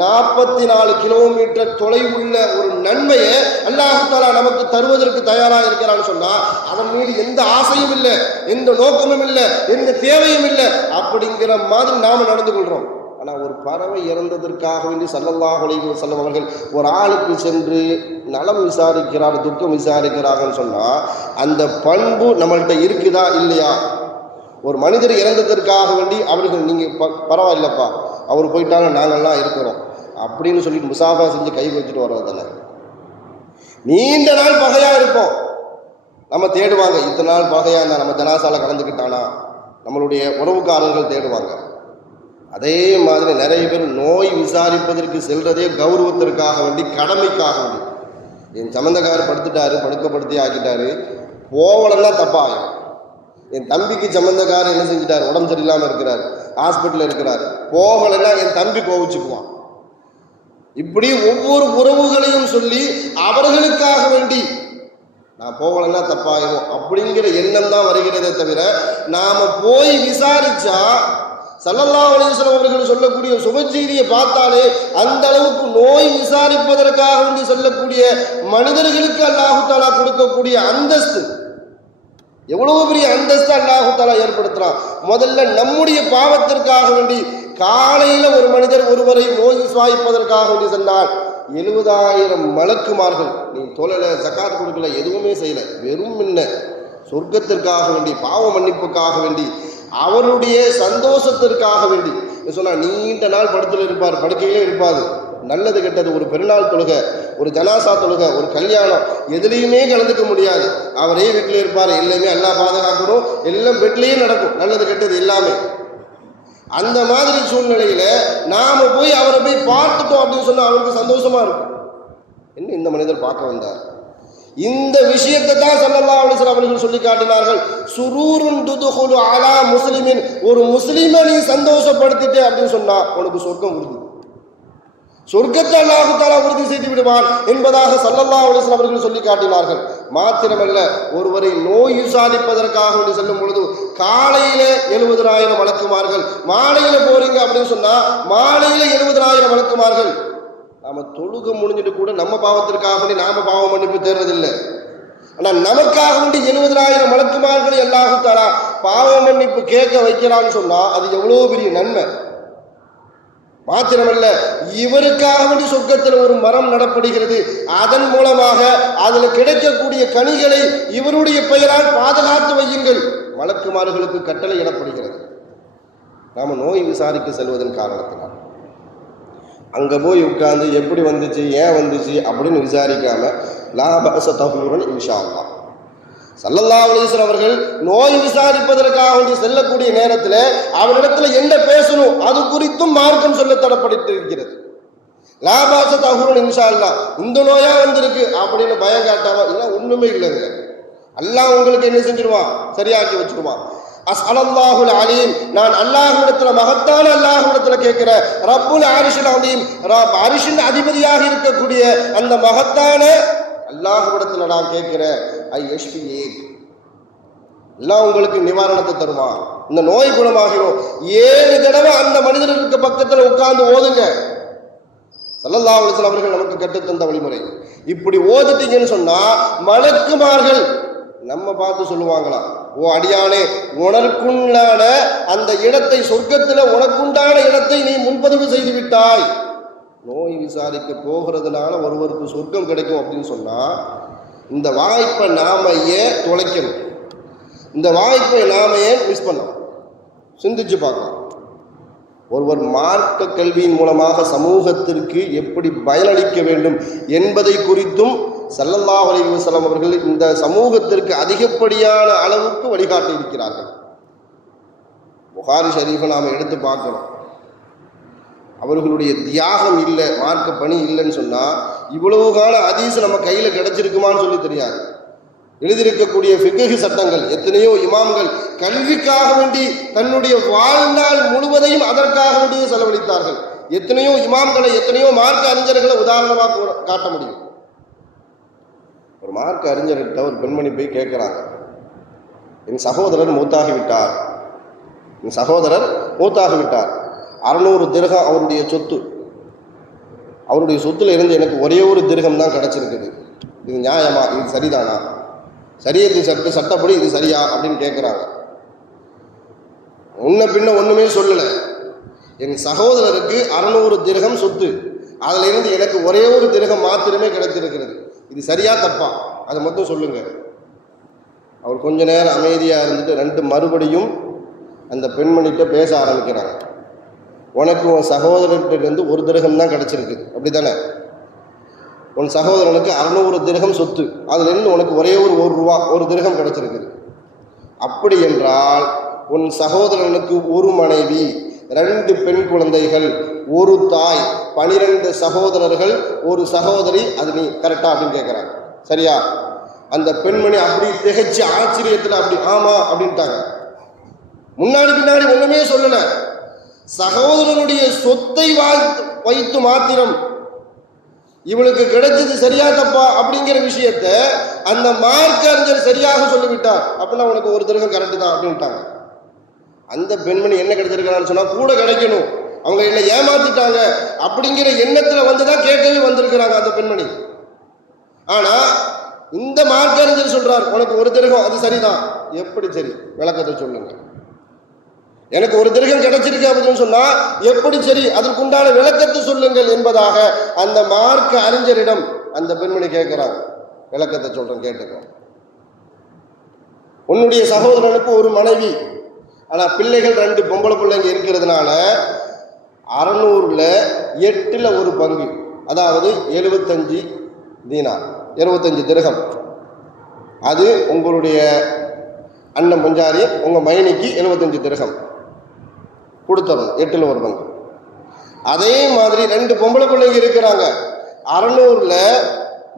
44 கிலோமீட்டர் தொலைவுள்ள ஒரு நன்மையை அல்லாஹ் தஆலா நமக்கு தருவதற்கு தயாராக இருக்கிறான்னு சொன்னா அதன் மீது எந்த ஆசையும் இல்லை, எந்த நோக்கமும் இல்லை, எந்த தேவையும் இல்லை. அப்படிங்கிற மாதிரி நாம நடந்து கொள்றோம். ஆனால் ஒரு பறவை இறந்ததற்காக வேண்டி ஸல்லல்லாஹு அலைஹி வஸல்லம் அவர்கள் ஒரு ஆளுக்கு சென்று நலம் விசாரிக்கிறார், துக்கம் விசாரிக்கிறாங்கன்னு சொன்னால் அந்த பண்பு நம்மள்கிட்ட இருக்குதா இல்லையா? ஒரு மனிதர் இறந்ததற்காக வேண்டி அவர்கள் நீங்கள் பரவாயில்லப்பா அவர் போயிட்டாங்க நாங்கள்லாம் இருக்கிறோம் அப்படின்னு சொல்லிட்டு முசாஃபா செஞ்சு கை வச்சுட்டு வர்றதில்ல. நீண்ட நாள் பகையாக இருப்போம், நம்ம தேடுவாங்க. இத்தனை நாள் பகையாக இருந்தால் நம்ம ஜனாசால கலந்துக்கிட்டானா நம்மளுடைய உறவுக்காரர்கள் தேடுவாங்க. அதே மாதிரி நிறைய பேர் நோய் விசாரிப்பதற்கு செல்றதே கௌரவத்திற்காக வேண்டி, கடமைக்காக வேண்டி. என் சம்பந்தக்காரர் படுத்துட்டாரு, படுக்கப்படுத்தி ஆக்கிட்டாரு, போகலன்னா தப்பாகும். என் தம்பிக்கு சம்பந்தக்காரர் என்ன செஞ்சிட்டார், உடம்பு சரியில்லாமல் இருக்கிறார், ஹாஸ்பிட்டலில் இருக்கிறார், போகலைன்னா என் தம்பி கோவிச்சுக்குவான். இப்படி ஒவ்வொரு உறவுகளையும் சொல்லி அவர்களுக்காக வேண்டி நான் போகலைன்னா தப்பாகும் அப்படிங்கிற எண்ணம் தான் வருகிறதே தவிர நாம போய் விசாரிச்சா ஸல்லல்லாஹு அலைஹி வஸல்லம் அவர்கள் சொல்லக்கூடிய சுபச்செய்தியை பார்த்தாலே அந்த அளவுக்கு நோய் விசாரிப்பதற்காக வேண்டி சொல்லக்கூடிய மனிதர்களுக்கு அல்லாஹு தஆலா கொடுக்கக்கூடிய அந்தஸ்து எவ்வளவு பெரிய அந்தஸ்து அல்லாஹு தஆலா ஏற்படுத்துறான். முதல்ல நம்முடைய பாவத்திற்காக வேண்டி காலையில் ஒரு மனிதர் ஒருவரை நோய் விசாரிப்பதற்காக வேண்டி சொன்னால் 70,000 மலக்குமார்கள், நீ தொழலை, ஜகாத் கொடுக்கல, எதுவுமே செய்யலை, வெறும் என்ன சொர்க்கத்திற்காக வேண்டி, பாவ மன்னிப்புக்காக வேண்டி, அவருடைய சந்தோஷத்திற்காக வேண்டி சொன்னால் நீண்ட நாள் படுக்கையிலே இருப்பாது. நல்லது கெட்டது, ஒரு பெருநாள் தொழுகை, ஒரு ஜனாசா தொழுகை, ஒரு கல்யாணம், எதுலேயுமே கலந்துக்க முடியாது. அவரே வீட்டில் இருப்பார், எல்லாமே அல்லாஹ் பாதுகாக்கணும், எல்லாம் பெட்லேயே நடக்கும், நல்லது கெட்டது எல்லாமே. அந்த மாதிரி சூழ்நிலையில நாம போய் அவரை போய் பார்த்துட்டோம் அப்படின்னு சொன்னா அவருக்கு சந்தோஷமா இருக்கும். என்ன இந்த மனிதர் பார்க்க வந்தார், இந்த விஷயத்தை தான் ஸல்லல்லாஹு அலைஹி வஸல்லம் அவர்கள் சொல்லி காட்டினார்கள். சுரூருன் துதுகுலு அலா முஸ்லிமின், ஒரு முஸ்லிமை நீ சந்தோஷப்படுத்திட்டே அப்படின்னு சொன்னா உனக்கு சொர்க்கம் உறுதி, சொர்க்கத்தை அல்லாஹ் தஆலா உறுதி செய்து விடுவான் என்பதாக ஸல்லல்லாஹு அலைஹி வஸல்லம் அவர்கள் சொல்லி காட்டினார்கள். மாத்திரமல்ல, ஒருவரை நோய் விசாரிப்பதற்காக வேண்டி செல்லும் பொழுது காலையில 70,000 மலக்குமார்கள், மாலையில போறீங்க அப்படின்னு சொன்னா மாலையில 70,000 மலக்குமார்கள். நாம தொழுக முடிஞ்சிட்டு கூட நம்ம பாவத்திற்காக வேண்டி நாம பாவ மன்னிப்பு தேடுறதில்லை. ஆனால் நமக்காக வேண்டி 70,000 மலக்குமார்கள் அல்லாஹ் தஆலா பாவ மன்னிப்பு கேட்க வைக்கிறான்னு சொன்னா அது எவ்வளவு பெரிய நன்மை. மாத்திரமல்ல, இவருக்காக வேண்டி சொர்க்கத்தில் ஒரு மரம் நடப்படுகிறது, அதன் மூலமாக அதில் கிடைக்கக்கூடிய கனிகளை இவருடைய பெயரால் பாதுகாத்து வையுங்கள், மலக்குமார்களுக்கு கட்டளை இடப்படுகிறது. நாம நோய் விசாரிக்க செல்வதன் காரணத்தினால் அங்க போய் உட்கார்ந்து எப்படி வந்துச்சு, ஏன் வந்துச்சு அப்படின்னு விசாரிக்காம லா பஅஸ தஹூரன் இன்ஷா அல்லாஹ். ஸல்லல்லாஹு அலைஹி வஸல்லம் அவர்கள் நோய் விசாரிப்பதற்காக வேண்டி செல்லக்கூடிய நேரத்தில் அவரிடத்துல என்ன பேசணும் அது குறித்தும் மார்க்கம் சொல்ல தடப்பட்டு இருக்கிறது. லா பஅஸ தஹூரன் இன்ஷா அல்லாஹ், இந்த நோயா வந்திருக்கு அப்படின்னு பயம் காட்டாம, இதெல்லாம் ஒண்ணுமே இல்லைங்க, அல்லாஹ் உங்களுக்கு என்ன செஞ்சிருவான், சரியாக்கி வச்சிருவான். அஸ்அலல்லாஹுல் அலீம், நான் அல்லாஹ்விடத்துல, மகத்தான அல்லாஹ்விடத்துல கேட்கிற ரப்புல் அரிஷில் அலீம், அரிஷின் அதிபதியாக இருக்கக்கூடிய அந்த மகத்தான அல்லாஹ்விடத்துல நான் கேட்கிறேன், ஐ யஷ்ஃபியேக், எல்லாம் உங்களுக்கு நிவாரணத்தை தருவான், இந்த நோய் குணமாகிடும். 7 தடவை அந்த மனிதர்களுக்கு பக்கத்துல உட்கார்ந்து ஓதுங்க. ஸல்லல்லாஹு அலைஹி வஸல்லம் அவர்கள் நமக்கு கற்றுத்தந்த வழிமுறை. இப்படி ஓதிட்டீங்கன்னு சொன்னா மலக்குமார்கள் நம்ம பார்த்து சொல்லுவாங்களா, ஓ அடியானே, உனக்குண்டான அந்த இடத்தை, சொர்க்கத்தில் உனக்குண்டான இடத்தை நீ முன்பதிவு செய்து விட்டாய். நோய் விசாரிக்க போகிறதுனால ஒருவருக்கு சொர்க்கம் கிடைக்கும் அப்படின்னு சொன்னா இந்த வாய்ப்பை நாம ஏன் தொலைக்கணும், இந்த வாய்ப்பை நாம ஏன் மிஸ் பண்ணோம்? சிந்திச்சு பார்க்கலாம். ஒருவர் மார்க்க கல்வியின் மூலமாக சமூகத்திற்கு எப்படி பயனளிக்க வேண்டும் என்பதை குறித்தும் ஸல்லல்லாஹு அலைஹி வஸல்லம் அவர்கள் இந்த சமூகத்திற்கு அதிகப்படியான அளவுக்கு வழிகாட்டி இருக்கிறார்கள். புகாரி ஷரீஃபை நாம் எடுத்து பார்க்கிறோம். அவர்களுடைய தியாகம் இல்லை, மார்க்க பணி இல்லைன்னு சொன்னால் இவ்வளவு கால ஹதீஸ் நம்ம கையில் கிடைச்சிருக்குமான்னு சொல்லி தெரியாது. எழுதியிருக்கக்கூடிய ஃபிக்ஹ் சட்டங்கள், எத்தனையோ இமாம்கள் கல்விக்காக வேண்டி தன்னுடைய வாழ்நாள் முழுவதையும் அதற்காக வேண்டியே செலவழித்தார்கள். எத்தனையோ இமாம்களை, எத்தனையோ மார்க்க அறிஞர்களை உதாரணமாக காட்ட முடியும். ஒரு மார்க்க அறிஞர்கிட்ட ஒரு பெண்மணி போய் கேட்குறாங்க, என் சகோதரர் மூத்தாகிவிட்டார், என் சகோதரர் மூத்தாகிவிட்டார், 600 திரகம் அவருடைய சொத்து, அவருடைய சொத்துல இருந்து எனக்கு ஒரே ஒரு திரகம் தான் கிடச்சிருக்குது, இது நியாயமா, இது சரிதானா, சரியத்து சட்டப்படி இது சரியா அப்படின்னு கேட்குறாங்க. முன்ன பின்ன ஒன்றுமே சொல்லலை. என் சகோதரருக்கு 600 திரகம் சொத்து, அதில் இருந்து எனக்கு ஒரே ஒரு திரகம் மாத்திரமே கிடைத்திருக்கிறது, இது சரியா தப்பா, அதை மட்டும் சொல்லுங்க. அவர் கொஞ்ச நேரம் அமைதியாக இருந்துட்டு மறுபடியும் அந்த பெண்மணிகிட்ட பேச ஆரம்பிக்கிறாங்க. உனக்கு உன் சகோதரர்கிட்ட ஒரு திரகம் தான் கிடைச்சிருக்கு, அப்படி தானே? உன் சகோதரனுக்கு 600 திரகம் சொத்து, அதுலேருந்து உனக்கு ஒரே ஒரு ரூபா ஒரு திரகம் கிடைச்சிருக்குது. அப்படி என்றால் உன் சகோதரனுக்கு ஒரு மனைவி, 2 பெண் குழந்தைகள், ஒரு தாய், 12 சகோதரர்கள், ஒரு சகோதரி, அது நீ கரெக்டா அப்படின்னு கேட்குறாங்க. சரியா? அந்த பெண்மணி அப்படி திகைச்சு ஆச்சரியத்தில் அப்படி ஆமா அப்படின்ட்டாங்க. முன்னாடி பின்னாடி ஒண்ணுமே சொல்லல. சகோதரனுடைய சொத்தை வைத்து மாத்திரம் இவளுக்கு கிடைச்சது சரியா தப்பா அப்படிங்கிற விஷயத்த அந்த மார்க்க அறிஞர் சரியாக சொல்லிவிட்டார். அப்படின்னா உனக்கு ஒரு திரகம் கரெக்டு தான் அப்படின்ட்டாங்க. அந்த பெண்மணி என்ன கிடைச்சிருக்கிறான்னு சொன்னா கூட கிடைக்கணும், அவங்க என்ன ஏமாத்திட்டாங்க அப்படிங்கிற எண்ணத்துல வந்துதான் கேட்கவே வந்திருக்கிறாங்க அந்த பெண்மணி. ஆனா இந்த மார்க்க அறிஞர் சொல்றார், உனக்கு ஒரு திரகம் அது சரிதான். எப்படி சரி? விளக்கத்தை சொல்லுங்க. எனக்கு ஒரு திரகம் கிடைச்சிருக்கு அப்படின்னு சொன்னா எப்படி சரி, அதற்குண்டான விளக்கத்தை சொல்லுங்கள் என்பதாக அந்த மார்க்க அறிஞரிடம் அந்த பெண்மணி கேட்கிறாங்க. விளக்கத்தை சொல்றேன், கேட்டுக்கோ. உன்னுடைய சகோதரனுக்கு ஒரு மனைவி, ஆனா பிள்ளைகள் 2 பொம்பளை பிள்ளைங்க இருக்கிறதுனால 600ல் 8ல் ஒரு பங்கு, அதாவது 75 தீனார், 75 திரகம், அது உங்களுடைய அண்ணன் பஞ்சாரி உங்க மைனிக்கு 75 திரகம் கொடுத்தணும், 8ல் ஒரு பங்கு. அதே மாதிரி 2 பொம்பளை பிள்ளைங்க இருக்கிறாங்க, 600ல்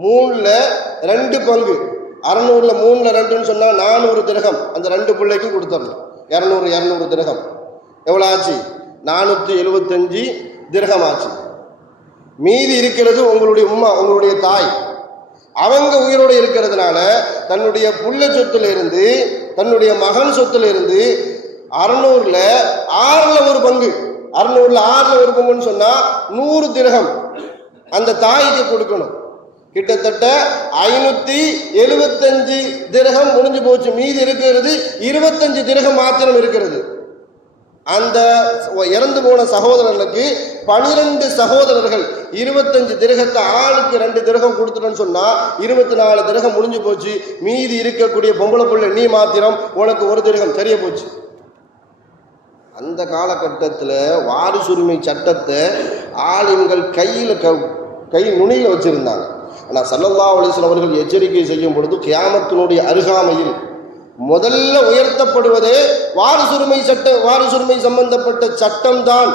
3ல் 2 பங்கு, 600ல் 3ல் 2ன்னு சொன்னா 400 திரகம் அந்த 2 பிள்ளைக்கும் கொடுத்தரணும். 200 திரகம் எவ்வளோ ஆச்சு? 475 திரகம் ஆச்சு. மீதி இருக்கிறது உங்களுடைய உம்மா, உங்களுடைய தாய். அவங்க உயிரோடு இருக்கிறதுனால தன்னுடைய புள்ள சொத்துல இருந்து, தன்னுடைய மகன் சொத்துல இருந்து 600ல் 6ல் ஒரு பங்கு, 600ல் 6ல் ஒரு பங்குன்னு சொன்னா 100 திரகம் அந்த தாய்க்கு கொடுக்கணும். கிட்டத்தட்ட 575 திரகம் முடிஞ்சு போச்சு. மீதி இருக்கிறது 25 திரகம் மாத்திரம் இருக்கிறது. அந்த இறந்து போன சகோதரர்களுக்கு 12 சகோதரர்கள் 25 திரகத்தை ஆளுக்கு 2 திரகம் கொடுத்துட்டோன்னு சொன்னா 24 திரகம் முடிஞ்சு போச்சு. மீதி இருக்கக்கூடிய பொம்பளை பிள்ளை நீ மாத்திரம், உனக்கு ஒரு திரகம் சரியா போச்சு. அந்த காலகட்டத்தில் வாரிசுரிமை சட்டத்தை ஆலிம்கள் கை நுனியில் வச்சிருந்தாங்க. ஆனால் ஸல்லல்லாஹு அலைஹி வஸல்லம் அவர்கள் எச்சரிக்கை செய்யும் பொழுது கியாமத்தினுடைய அருகாமையில் முதல்ல உயர்த்தப்படுவதே வாரிசுரிமை சம்பந்தப்பட்ட சட்டம் தான்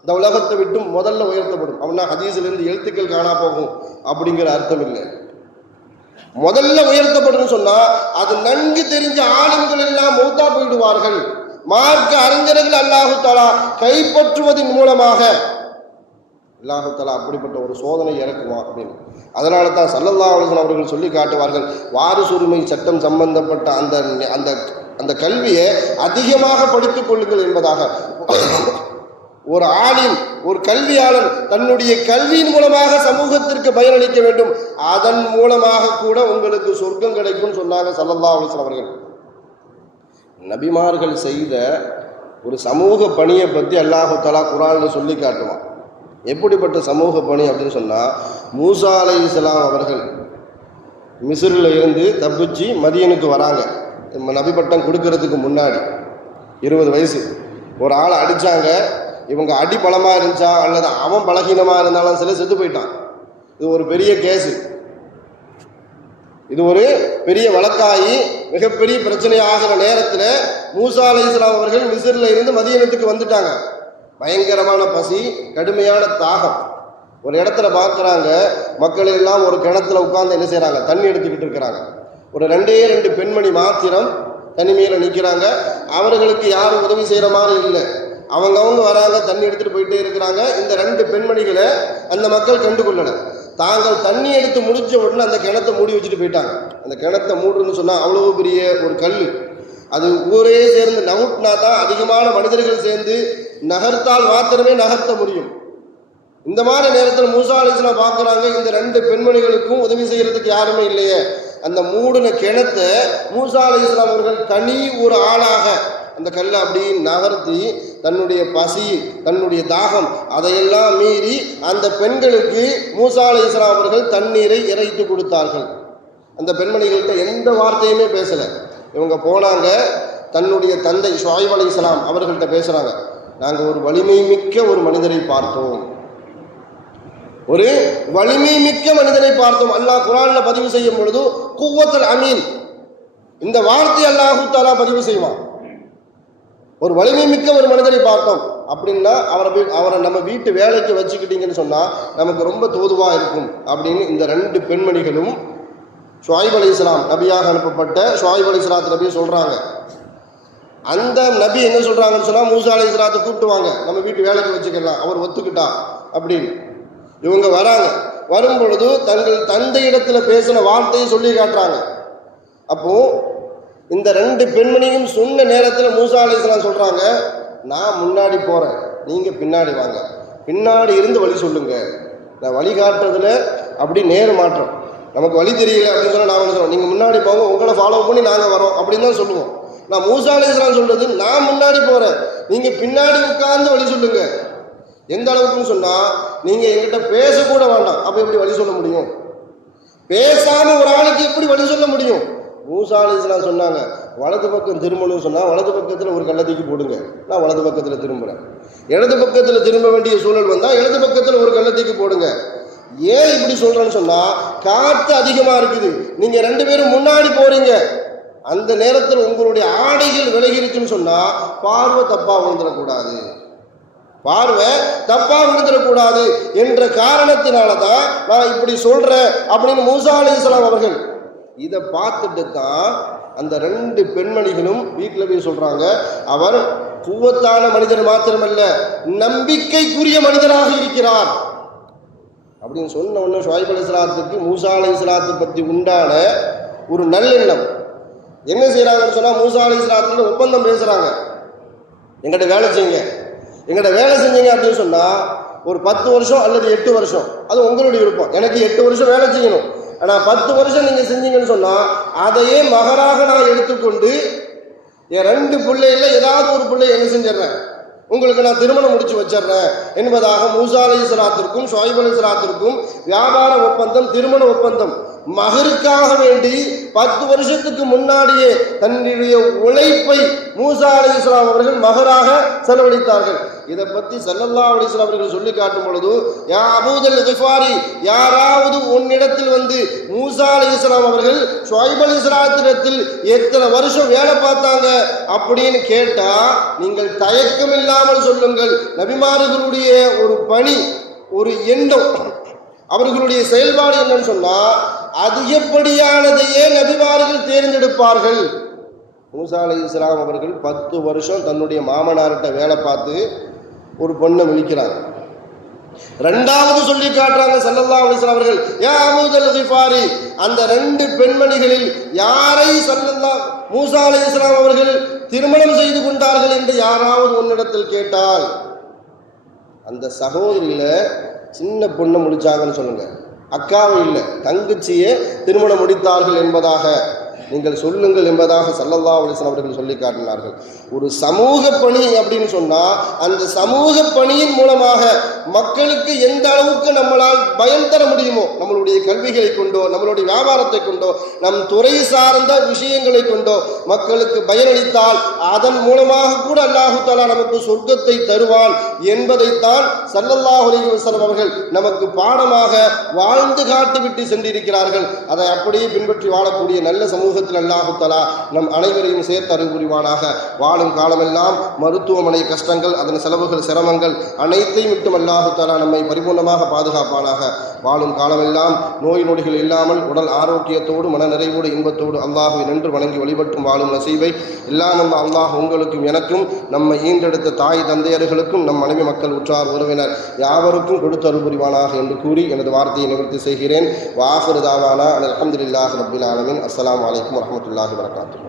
இந்த உலகத்தை விட்டு முதல்ல உயர்த்தப்படும். அவனா ஹதீஸிலிருந்து எழுத்துக்கள் காணா போகும் அப்படிங்கிற அர்த்தம் இல்லை. முதல்ல உயர்த்தப்படும் சொன்னா அது நன்கு தெரிஞ்ச ஆளுங்கள் எல்லாம் மௌத்தா போயிடுவார்கள். மார்க்க அறிஞர்கள் அல்லாஹு தஆலா கைப்பற்றுவதன் மூலமாக அல்லாஹு தஆலா அப்படிப்பட்ட ஒரு சோதனை இறக்குமா அப்படின்னு. அதனால தான் ஸல்லல்லாஹு அலைஹி வஸல்லம் அவர்கள் சொல்லி காட்டுவார்கள், வாரிசுரிமை சட்டம் சம்பந்தப்பட்ட அந்த கல்வியை அதிகமாக படித்துக் கொள்ளுங்கள் என்பதாக. ஒரு ஆலிம், ஒரு கல்வியாளர் தன்னுடைய கல்வியின் மூலமாக சமூகத்திற்கு பயனளிக்க வேண்டும். அதன் மூலமாக கூட உங்களுக்கு சொர்க்கம் கிடைக்கும் சொன்னாங்க ஸல்லல்லாஹு அலைஹி வஸல்லம் அவர்கள். நபிமார்கள் செய்த ஒரு சமூக பணியை பற்றி அல்லாஹு தஆலா குர்ஆனில் சொல்லி காட்டுவான். எப்படிப்பட்ட சமூக பணி அப்படின்னு சொன்னால், மூசா அலைஹிஸ்ஸலாம் அவர்கள் மிஸ்ரில் இருந்து தப்பிச்சு மதியனுக்கு வராங்க. நபி பட்டம் கொடுக்கறதுக்கு முன்னாடி 20 வயசு ஒரு ஆளை அடித்தாங்க. இவங்க அடி பலமாக இருந்துச்சா அல்லது அவன் பலகீனமாக இருந்தாலும் சில செத்து போயிட்டான். இது ஒரு பெரிய கேஸு, இது ஒரு பெரிய வழக்காகி மிகப்பெரிய பிரச்சனை ஆகிற நேரத்தில் மூசா அலைஹிஸ்ஸலாம் அவர்கள் மிஸ்ரில் இருந்து மதியனத்துக்கு வந்துட்டாங்க. பயங்கரமான பசி, கடுமையான தாகம். ஒரு இடத்துல பார்க்குறாங்க, மக்கள் எல்லாம் ஒரு கிணத்துல உட்கார்ந்து என்ன செய்கிறாங்க, தண்ணி எடுத்துக்கிட்டு இருக்கிறாங்க. ஒரு 2 பெண்மணி மாத்திரம் தனிமையில் நிற்கிறாங்க. அவர்களுக்கு யாரும் உதவி செய்கிற மாதிரி இல்லை. அவங்கவுங்க வராங்க, தண்ணி எடுத்துகிட்டு போயிட்டே இருக்கிறாங்க. இந்த 2 பெண்மணிகளை அந்த மக்கள் கண்டுகொள்ளலை. தாங்கள் தண்ணி எடுத்து முடிச்ச உடனே அந்த கிணத்தை மூடி வச்சுட்டு போயிட்டாங்க. அந்த கிணத்தை மூடுன்னு சொன்னால் அவ்வளோ பெரிய ஒரு கல், அது ஊரே சேர்ந்து நகுட்டினா தான் அதிகமான மனிதர்கள் சேர்ந்து நகர்த்தால் மாத்திரமே நகர்த்த முடியும். இந்த மாதிரி நேரத்தில் மூசா அலைஹிஸ்ஸலாம் பார்க்குறாங்க, இந்த 2 பெண்மணிகளுக்கும் உதவி செய்கிறதுக்கு யாருமே இல்லையே. அந்த மூடின கிணத்தை மூசா அலைஹிஸ்ஸலாம் அவர்கள் தனி ஒரு ஆளாக அந்த கல்லை அப்படி நகர்த்தி தன்னுடைய பசி, தன்னுடைய தாகம் அதையெல்லாம் மீறி அந்த பெண்களுக்கு மூசா அலைஹிஸ்ஸலாம் அவர்கள் தண்ணீரை இறைத்து கொடுத்தார்கள். அந்த பெண்மணிகள்கிட்ட எந்த வார்த்தையுமே பேசலை. இவங்க போனாங்க, தன்னுடைய தந்தை ஷுஐப் அலைஹிஸ்ஸலாம் அவர்கள்ட்ட பேசுகிறாங்க, நாங்கள் ஒரு வலிமை மிக்க ஒரு மனிதரை பார்த்தோம், ஒரு வலிமை மிக்க மனிதனை பார்த்தோம். அல்லாஹ் குர்ஆன்ல பதிவு செய்யும் பொழுது குவ்வத்துல் அமீன் இந்த வார்த்தை அல்லாஹ் தஆலா பதிவு செய்வான். ஒரு வலிமை மிக்க ஒரு மனிதரை பார்த்தோம் அப்படின்னா அவரை நம்ம வீட்டு வேலைக்கு வச்சுக்கிட்டீங்கன்னு சொன்னால் நமக்கு ரொம்ப தோதுவாக இருக்கும் அப்படின்னு இந்த 2 பெண்மணிகளும் ஷுஐப் அலைஹிஸ்ஸலாம் நபியாக அனுப்பப்பட்ட ஷுஐப் அலைஹிஸ்ஸலாத்து நபி சொல்கிறாங்க. அந்த நபி என்ன சொல்கிறாங்கன்னு சொன்னால், மூசா அலைஹிஸ்ஸலாத்தை கூப்பிட்டுவாங்க, நம்ம வீட்டு வேலைக்கு வச்சுக்கலாம், அவர் ஒத்துக்கிட்டா அப்படின்னு. இவங்க வராங்க. வரும் பொழுது தங்கள் தந்தை இடத்துல பேசின வார்த்தையை சொல்லி காட்டுறாங்க. அப்போ இந்த 2 பெண்மணியும் சொன்ன நேரத்தில் மூசா அலைஹிஸ்ஸலாம் சொல்றாங்க, நான் முன்னாடி போறேன், நீங்க பின்னாடி வாங்க, பின்னாடி இருந்து வழி சொல்லுங்க. நான் வழி காட்டுறதுல அப்படி நேர் மாற்றம், நமக்கு வழி தெரியல அப்படின்னு சொன்னா நான் சொல்லுவோம், நீங்க முன்னாடி போங்க, உங்களை ஃபாலோ பண்ணி நாங்கள் வரோம் அப்படின்னு தான் சொல்லுவோம். நான் மூசா அலைஹிஸ்ஸலாம் சொல்றது, நான் முன்னாடி போறேன், நீங்க பின்னாடி உட்கார்ந்து வழி சொல்லுங்க. எந்த அளவுக்குன்னு சொன்னா, நீங்க எங்கிட்ட பேசக்கூட வேண்டாம், அப்ப எப்படி வழி சொல்ல முடியும்? பேசாம ஒரு ஆளுக்கு எப்படி வழி சொல்ல முடியும்? மூசா அலைஹிஸ்ஸலாம் சொன்னாங்க, வலது பக்கம் திரும்பணும்னு சொன்னா வலது பக்கத்தில் ஒரு கல்லத்துக்கு போடுங்க, நான் வலது பக்கத்தில் திரும்புறேன். இடது பக்கத்தில் திரும்ப வேண்டிய சூழல் வந்தா இடது பக்கத்தில் ஒரு கல்லத்துக்கு போடுங்க. ஏன் இப்படி சொல்றேன்னு சொன்னா, காற்று அதிகமா இருக்குது, நீங்க 2 பேரும் முன்னாடி போறீங்க, அந்த நேரத்தில் உங்களுடைய ஆடைகள் விலகிருச்சுன்னு சொன்னா பார்வை தப்பா விழுந்துடக்கூடாது, பார்வை தப்பா விழுந்துடக்கூடாது என்ற காரணத்தினால தான் நான் இப்படி சொல்றேன் அப்படின்னு மூசா அலைஹிஸ்ஸலாம் அவர்கள் இதை பார்த்துட்டு தான் அந்த 2 பெண்மணிகளும் வீட்டில் போய் சொல்றாங்க, அவர் குவத்தான மனிதர் மாத்திரமல்ல நம்பிக்கைக்குரிய மனிதராக இருக்கிறார் அப்படின்னு சொன்ன உடனே ஷுஐப் அலைஹிஸ்ஸலாத்துக்கு மூசா அலைஹிஸ்ஸலாத்தை பற்றி உண்டான ஒரு நல்லெண்ணம் என்ன செய்யறாங்கன்னு சொன்னா, மூசா அலைஹிஸ்ஸலாத்துல ஒப்பந்தம் பேசுறாங்க, எங்கிட்ட வேலை செய்யுங்க, எங்கிட்ட வேலை செஞ்சீங்க அப்படின்னு சொன்னா ஒரு 10 வருஷம் அல்லது 8 வருஷம், அது உங்களுடைய விருப்பம். எனக்கு 8 வருஷம் வேலை செய்யணும், ஆனால் 10 வருஷம் நீங்க செஞ்சீங்கன்னு சொன்னா அதையே மகராக நான் எடுத்துக்கொண்டு என் 2 பிள்ளைல ஏதாவது ஒரு பிள்ளை என்ன செஞ்சிடறேன், உங்களுக்கு நான் திருமணம் முடிச்சு வச்சிடறேன் என்பதாக மூசா அலைஹிஸ்ஸலாத்திற்கும் ஷுஐப் அலைஹிஸ்ஸலாத்திற்கும் வியாபார ஒப்பந்தம், திருமண ஒப்பந்தம். மகருக்காக வேண்டி 10 வருஷத்துக்கு முன்னாடியே தன்னுடைய உழைப்பை மூசா அலைஹிஸ்ஸலாம் அவர்கள் மகராக செலவழித்தார்கள். இதை பற்றி ஸல்லல்லாஹு அலைஹி வஸல்லம் அவர்கள் சொல்லி காட்டும் பொழுது, யா அபூதல் கிஃபாரி, யாராவது உன்னிடத்தில் வந்து மூசா அலைஹிஸ்ஸலாம் அவர்கள் ஷுஐப் அலைஹிஸ்ஸலாத்திடத்தில் எத்தனை வருஷம் வேலை பார்த்தாங்க அப்படின்னு கேட்டா நீங்கள் தயக்கம் இல்லாமல் சொல்லுங்கள், நபிமார்களுடைய ஒரு பணி, ஒரு எண்ணம், அவர்களுடைய செயல்பாடு என்னன்னு சொன்னா அதிகப்படியானதையே நபிமார்கள் தேர்ந்தெடுப்பார்கள். மூசா அலைஹிஸ்ஸலாம் அவர்கள் 10 வருஷம் தன்னுடைய மாமனார்கிட்ட வேலை பார்த்து ஒரு பொண்ணை விழிக்கிறாங்க. 2வது சொல்லி காட்டுறாங்க ஸல்லல்லாஹு அலைஹி வஸல்லம் அவர்கள், யா அபூதல் கிஃபாரி, அந்த 2 பெண்மணிகளில் யாரை மூசா அலைஹிஸ்ஸலாம் அவர்கள் திருமணம் செய்து கொண்டார்கள் என்று யாராவது உன்னிடத்தில் கேட்டால் அந்த சகோதரியில சின்ன பொண்ணை முடிச்சாங்கன்னு சொல்லுங்க, அக்காவை இல்லை தங்கச்சியை திருமணம் முடித்தார்கள் என்பதாக நீங்கள் சொல்லுங்கள் என்பதாக ஸல்லல்லாஹு அலைஹி வஸல்லம் அவர்கள் சொல்லி காட்டினார்கள். ஒரு சமூக பணி அப்படின்னு சொன்னால் அந்த சமூக பணியின் மூலமாக மக்களுக்கு எந்த அளவுக்கு நம்மளால் பயன் தர முடியுமோ, நம்மளுடைய கல்விகளை கொண்டோ, நம்மளுடைய வியாபாரத்தை கொண்டோ, நம் துறை சார்ந்த விஷயங்களை கொண்டோ மக்களுக்கு பயனளித்தால் அதன் மூலமாக கூட அல்லாஹு தஆலா நமக்கு சொர்க்கத்தை தருவான் என்பதைத்தான் ஸல்லல்லாஹு அலைஹி வஸல்லம் அவர்கள் நமக்கு பாடமாக வாழ்ந்து காட்டிவிட்டு சென்றிருக்கிறார்கள். அதை அப்படியே பின்பற்றி வாழக்கூடிய நல்ல சமூக சமூகத்தில் அல்லாஹு தஆலா நம் அனைவரையும் சேர்த்து அருள் புரிவானாக. வாழும் காலமெல்லாம் மருத்துவமனை கஷ்டங்கள், அதன் செலவுகள், சிரமங்கள் அனைத்தையும் விட்டும் அல்லாஹு தஆலா நம்மை பரிபூர்ணமாக பாதுகாப்பானாக. வாழும் காலமெல்லாம் நோய் நொடிகள் இல்லாமல் உடல் ஆரோக்கியத்தோடு மன நிறைவோடு இன்பத்தோடு அல்லாஹுவை நின்று வணங்கி வழிபட்டும் வாழும் நசீபை எல்லாம் அல்லாஹ் உங்களுக்கும் எனக்கும் நம்மை ஈண்டெடுத்த தாய் தந்தையர்களுக்கும் நம் மனைவி மக்கள் உற்றார் உறவினர் யாவருக்கும் கொடுத்து அருள் புரிவானாக என்று கூறி எனது வார்த்தையை நிவர்த்தி செய்கிறேன். வாஹிரு தாவானா அல்ஹம்துலில்லாஹி ரப்பில் ஆலமீன். அஸ்ஸலாமு அலைக்கும் வரஹ்மத்துல்லாஹி வபரகாத்துஹு.